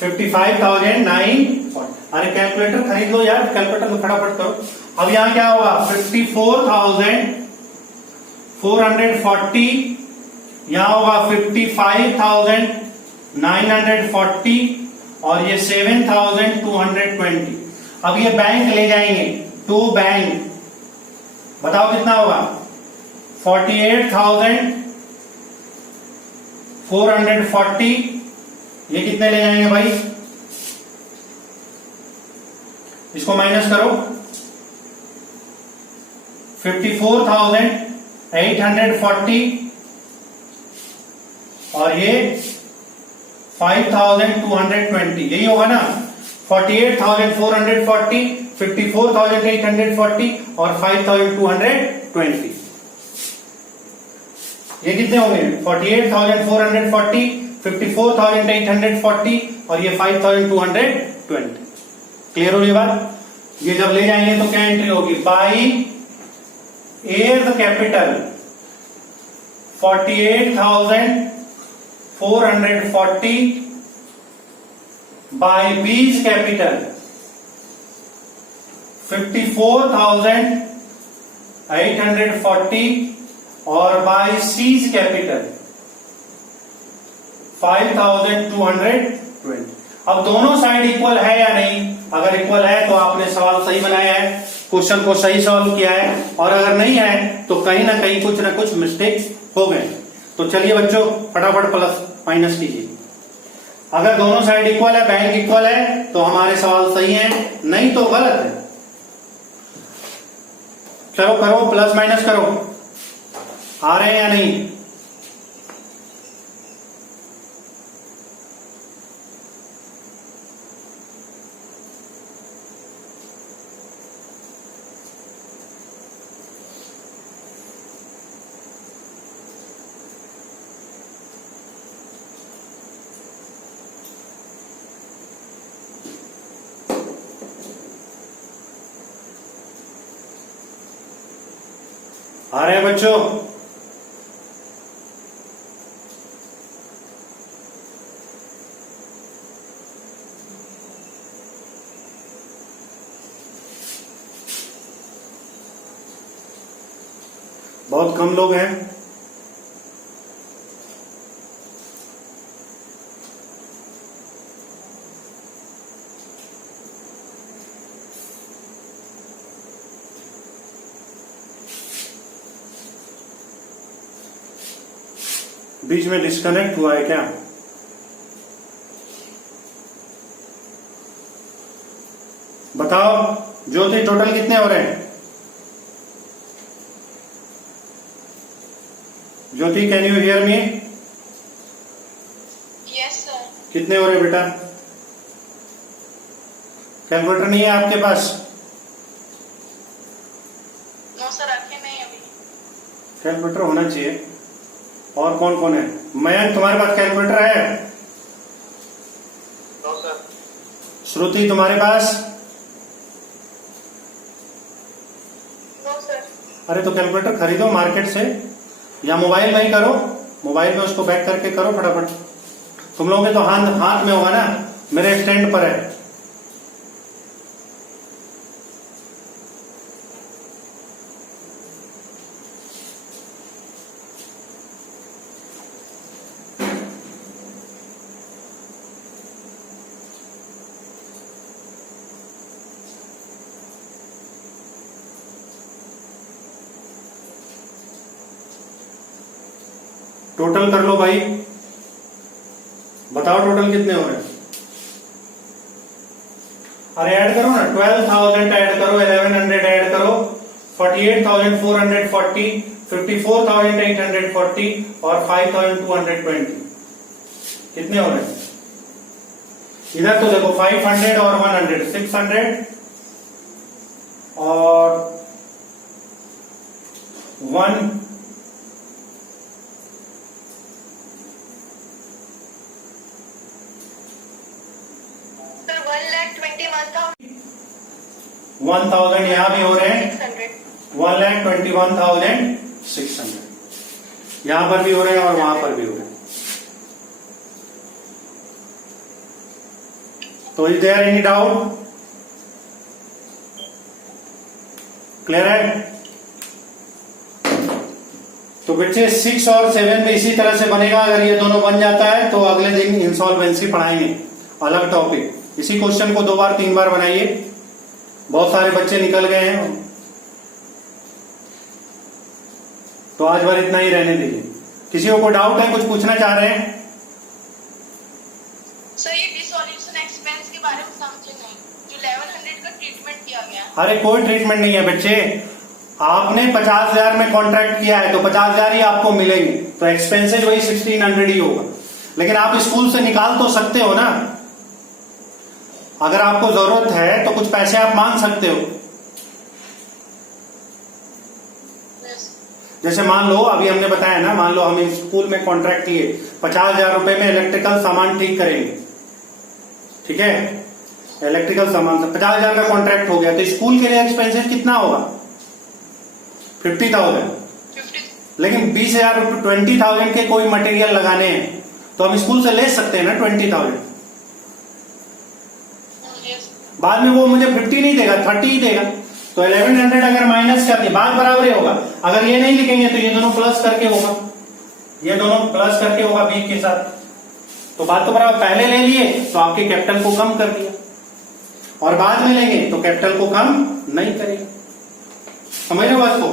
55,940। अरे कैलकुलेटर खरीद लो यार, कैलकुलेटर में फटाफट करो। अब यहां क्या होगा, 54,440, यहां होगा 55,940। 940 और ये 7220। अब ये बैंक ले जाएंगे टू बैंक, बताओ कितना होगा? 48,440। ये कितने ले जाएंगे भाई? इसको माइनस करो। 54,840 और ये 5,220। यही होगा ना? 48,440, 54,840 और 5,220। ये कितने होंगे? 48,440, 54,840 और ये 5,220। क्लियर हो ये बात? ये जब ले जाएंगे तो क्या एंट्री होगी? By A's capital 48,440 by B's capital 54,840 और बाई सीज कैपिटल 5,220। अब दोनों साइड इक्वल है या नहीं? अगर इक्वल है तो आपने सवाल सही बनाया है, क्वेश्चन को सही सॉल्व किया है, और अगर नहीं है तो कहीं ना कहीं कुछ ना कुछ मिस्टेक्स हो गए। तो चलिए बच्चों फटाफट प्लस माइनस कीजिए। अगर दोनों साइड इक्वल है, बैंक इक्वल है, तो हमारे सवाल सही हैं, नहीं तो गलत है। चलो करो, प्लस माइनस करो। आ रहे हैं या नहीं? आ रहे हैं बच्चों? बहुत कम लोग हैं। बीच में डिस्कनेक्ट हुआ है क्या? बताओ ज्योति, टोटल कितने हो रहे हैं? Jyoti can you hear me? Yes sir. कितने हो रहे बेटा? कैलकुलेटर नहीं है आपके पास? नो सर, रखे नहीं अभी। कैलकुलेटर होना चाहिए। और कौन कौन है? मयंक तुम्हारे पास कैलकुलेटर है? No sir. श्रुति तुम्हारे पास? No sir. अरे तो कैलकुलेटर खरीदो मार्केट से, या मोबाइल में ही करो। मोबाइल में उसको बैक करके करो फटाफट। तुम लोगों के तो हाथ में होगा ना, मेरे स्टैंड पर है। टोटल कर लो भाई, बताओ टोटल कितने हो रहे हैं? अरे ऐड करो ना, 12,000 ऐड करो, 1100 ऐड करो, 48,440, 54,840 और 5,220 कितने हो रहे हैं? इधर तो देखो 500 और 100, 600 और 1 1,000 यहां भी हो रहे हैं, 1,21,600 यहां पर भी हो रहे हैं और वहां पर भी हो रहे हैं। तो is there any doubt? Clear है? तो बच्चे 6 और 7 में इसी तरह से बनेगा। अगर ये दोनों बन जाता है तो अगले दिन इंसॉल्वेंसी पढ़ाएंगे, अलग टॉपिक। इसी क्वेश्चन को 2 बार 3 बार बनाइए। बहुत सारे बच्चे निकल गए हैं, तो आज बार इतना ही रहने दीजिए। किसी को कोई डाउट है, कुछ पूछना चाह रहे हैं? सर ये डिसोल्यूशन एक्सपेंस के बारे में समझे नहीं, जो 1100 का ट्रीटमेंट किया गया। अरे कोई ट्रीटमेंट नहीं है बच्चे, आपने 50,000 में कॉन्ट्रैक्ट किया है तो 50,000 ही आपको मिलेंगे, तो एक्सपेंसेज वही 1600 ही होगा। लेकिन आप स्कूल से निकाल तो सकते हो ना, अगर आपको जरूरत है तो कुछ पैसे आप मांग सकते हो। जैसे मान लो अभी हमने बताया ना, मान लो हम स्कूल में कॉन्ट्रैक्ट किए 50,000 रुपए में इलेक्ट्रिकल सामान ठीक करेंगे, ठीक है, इलेक्ट्रिकल सामान से 50,000 का कॉन्ट्रैक्ट हो गया, तो स्कूल के लिए एक्सपेंसेस कितना होगा? 50,000। लेकिन 20,000 रुपये 20,000 के कोई मटेरियल लगाने हैं तो हम स्कूल से ले सकते हैं ना 20,000। बाद में वो मुझे 50 नहीं देगा, 30 ही देगा। तो 1100 अगर माइनस कर दिए, बात बराबर ही होगा। अगर ये नहीं लिखेंगे तो ये दोनों प्लस करके होगा, ये दोनों प्लस करके होगा बी के साथ। तो बात तो बराबर, पहले ले लिए तो आपके कैपिटल को कम कर दिया, और बाद में लेंगे तो कैपिटल को कम नहीं करेगा। समझ रहे हो बात को?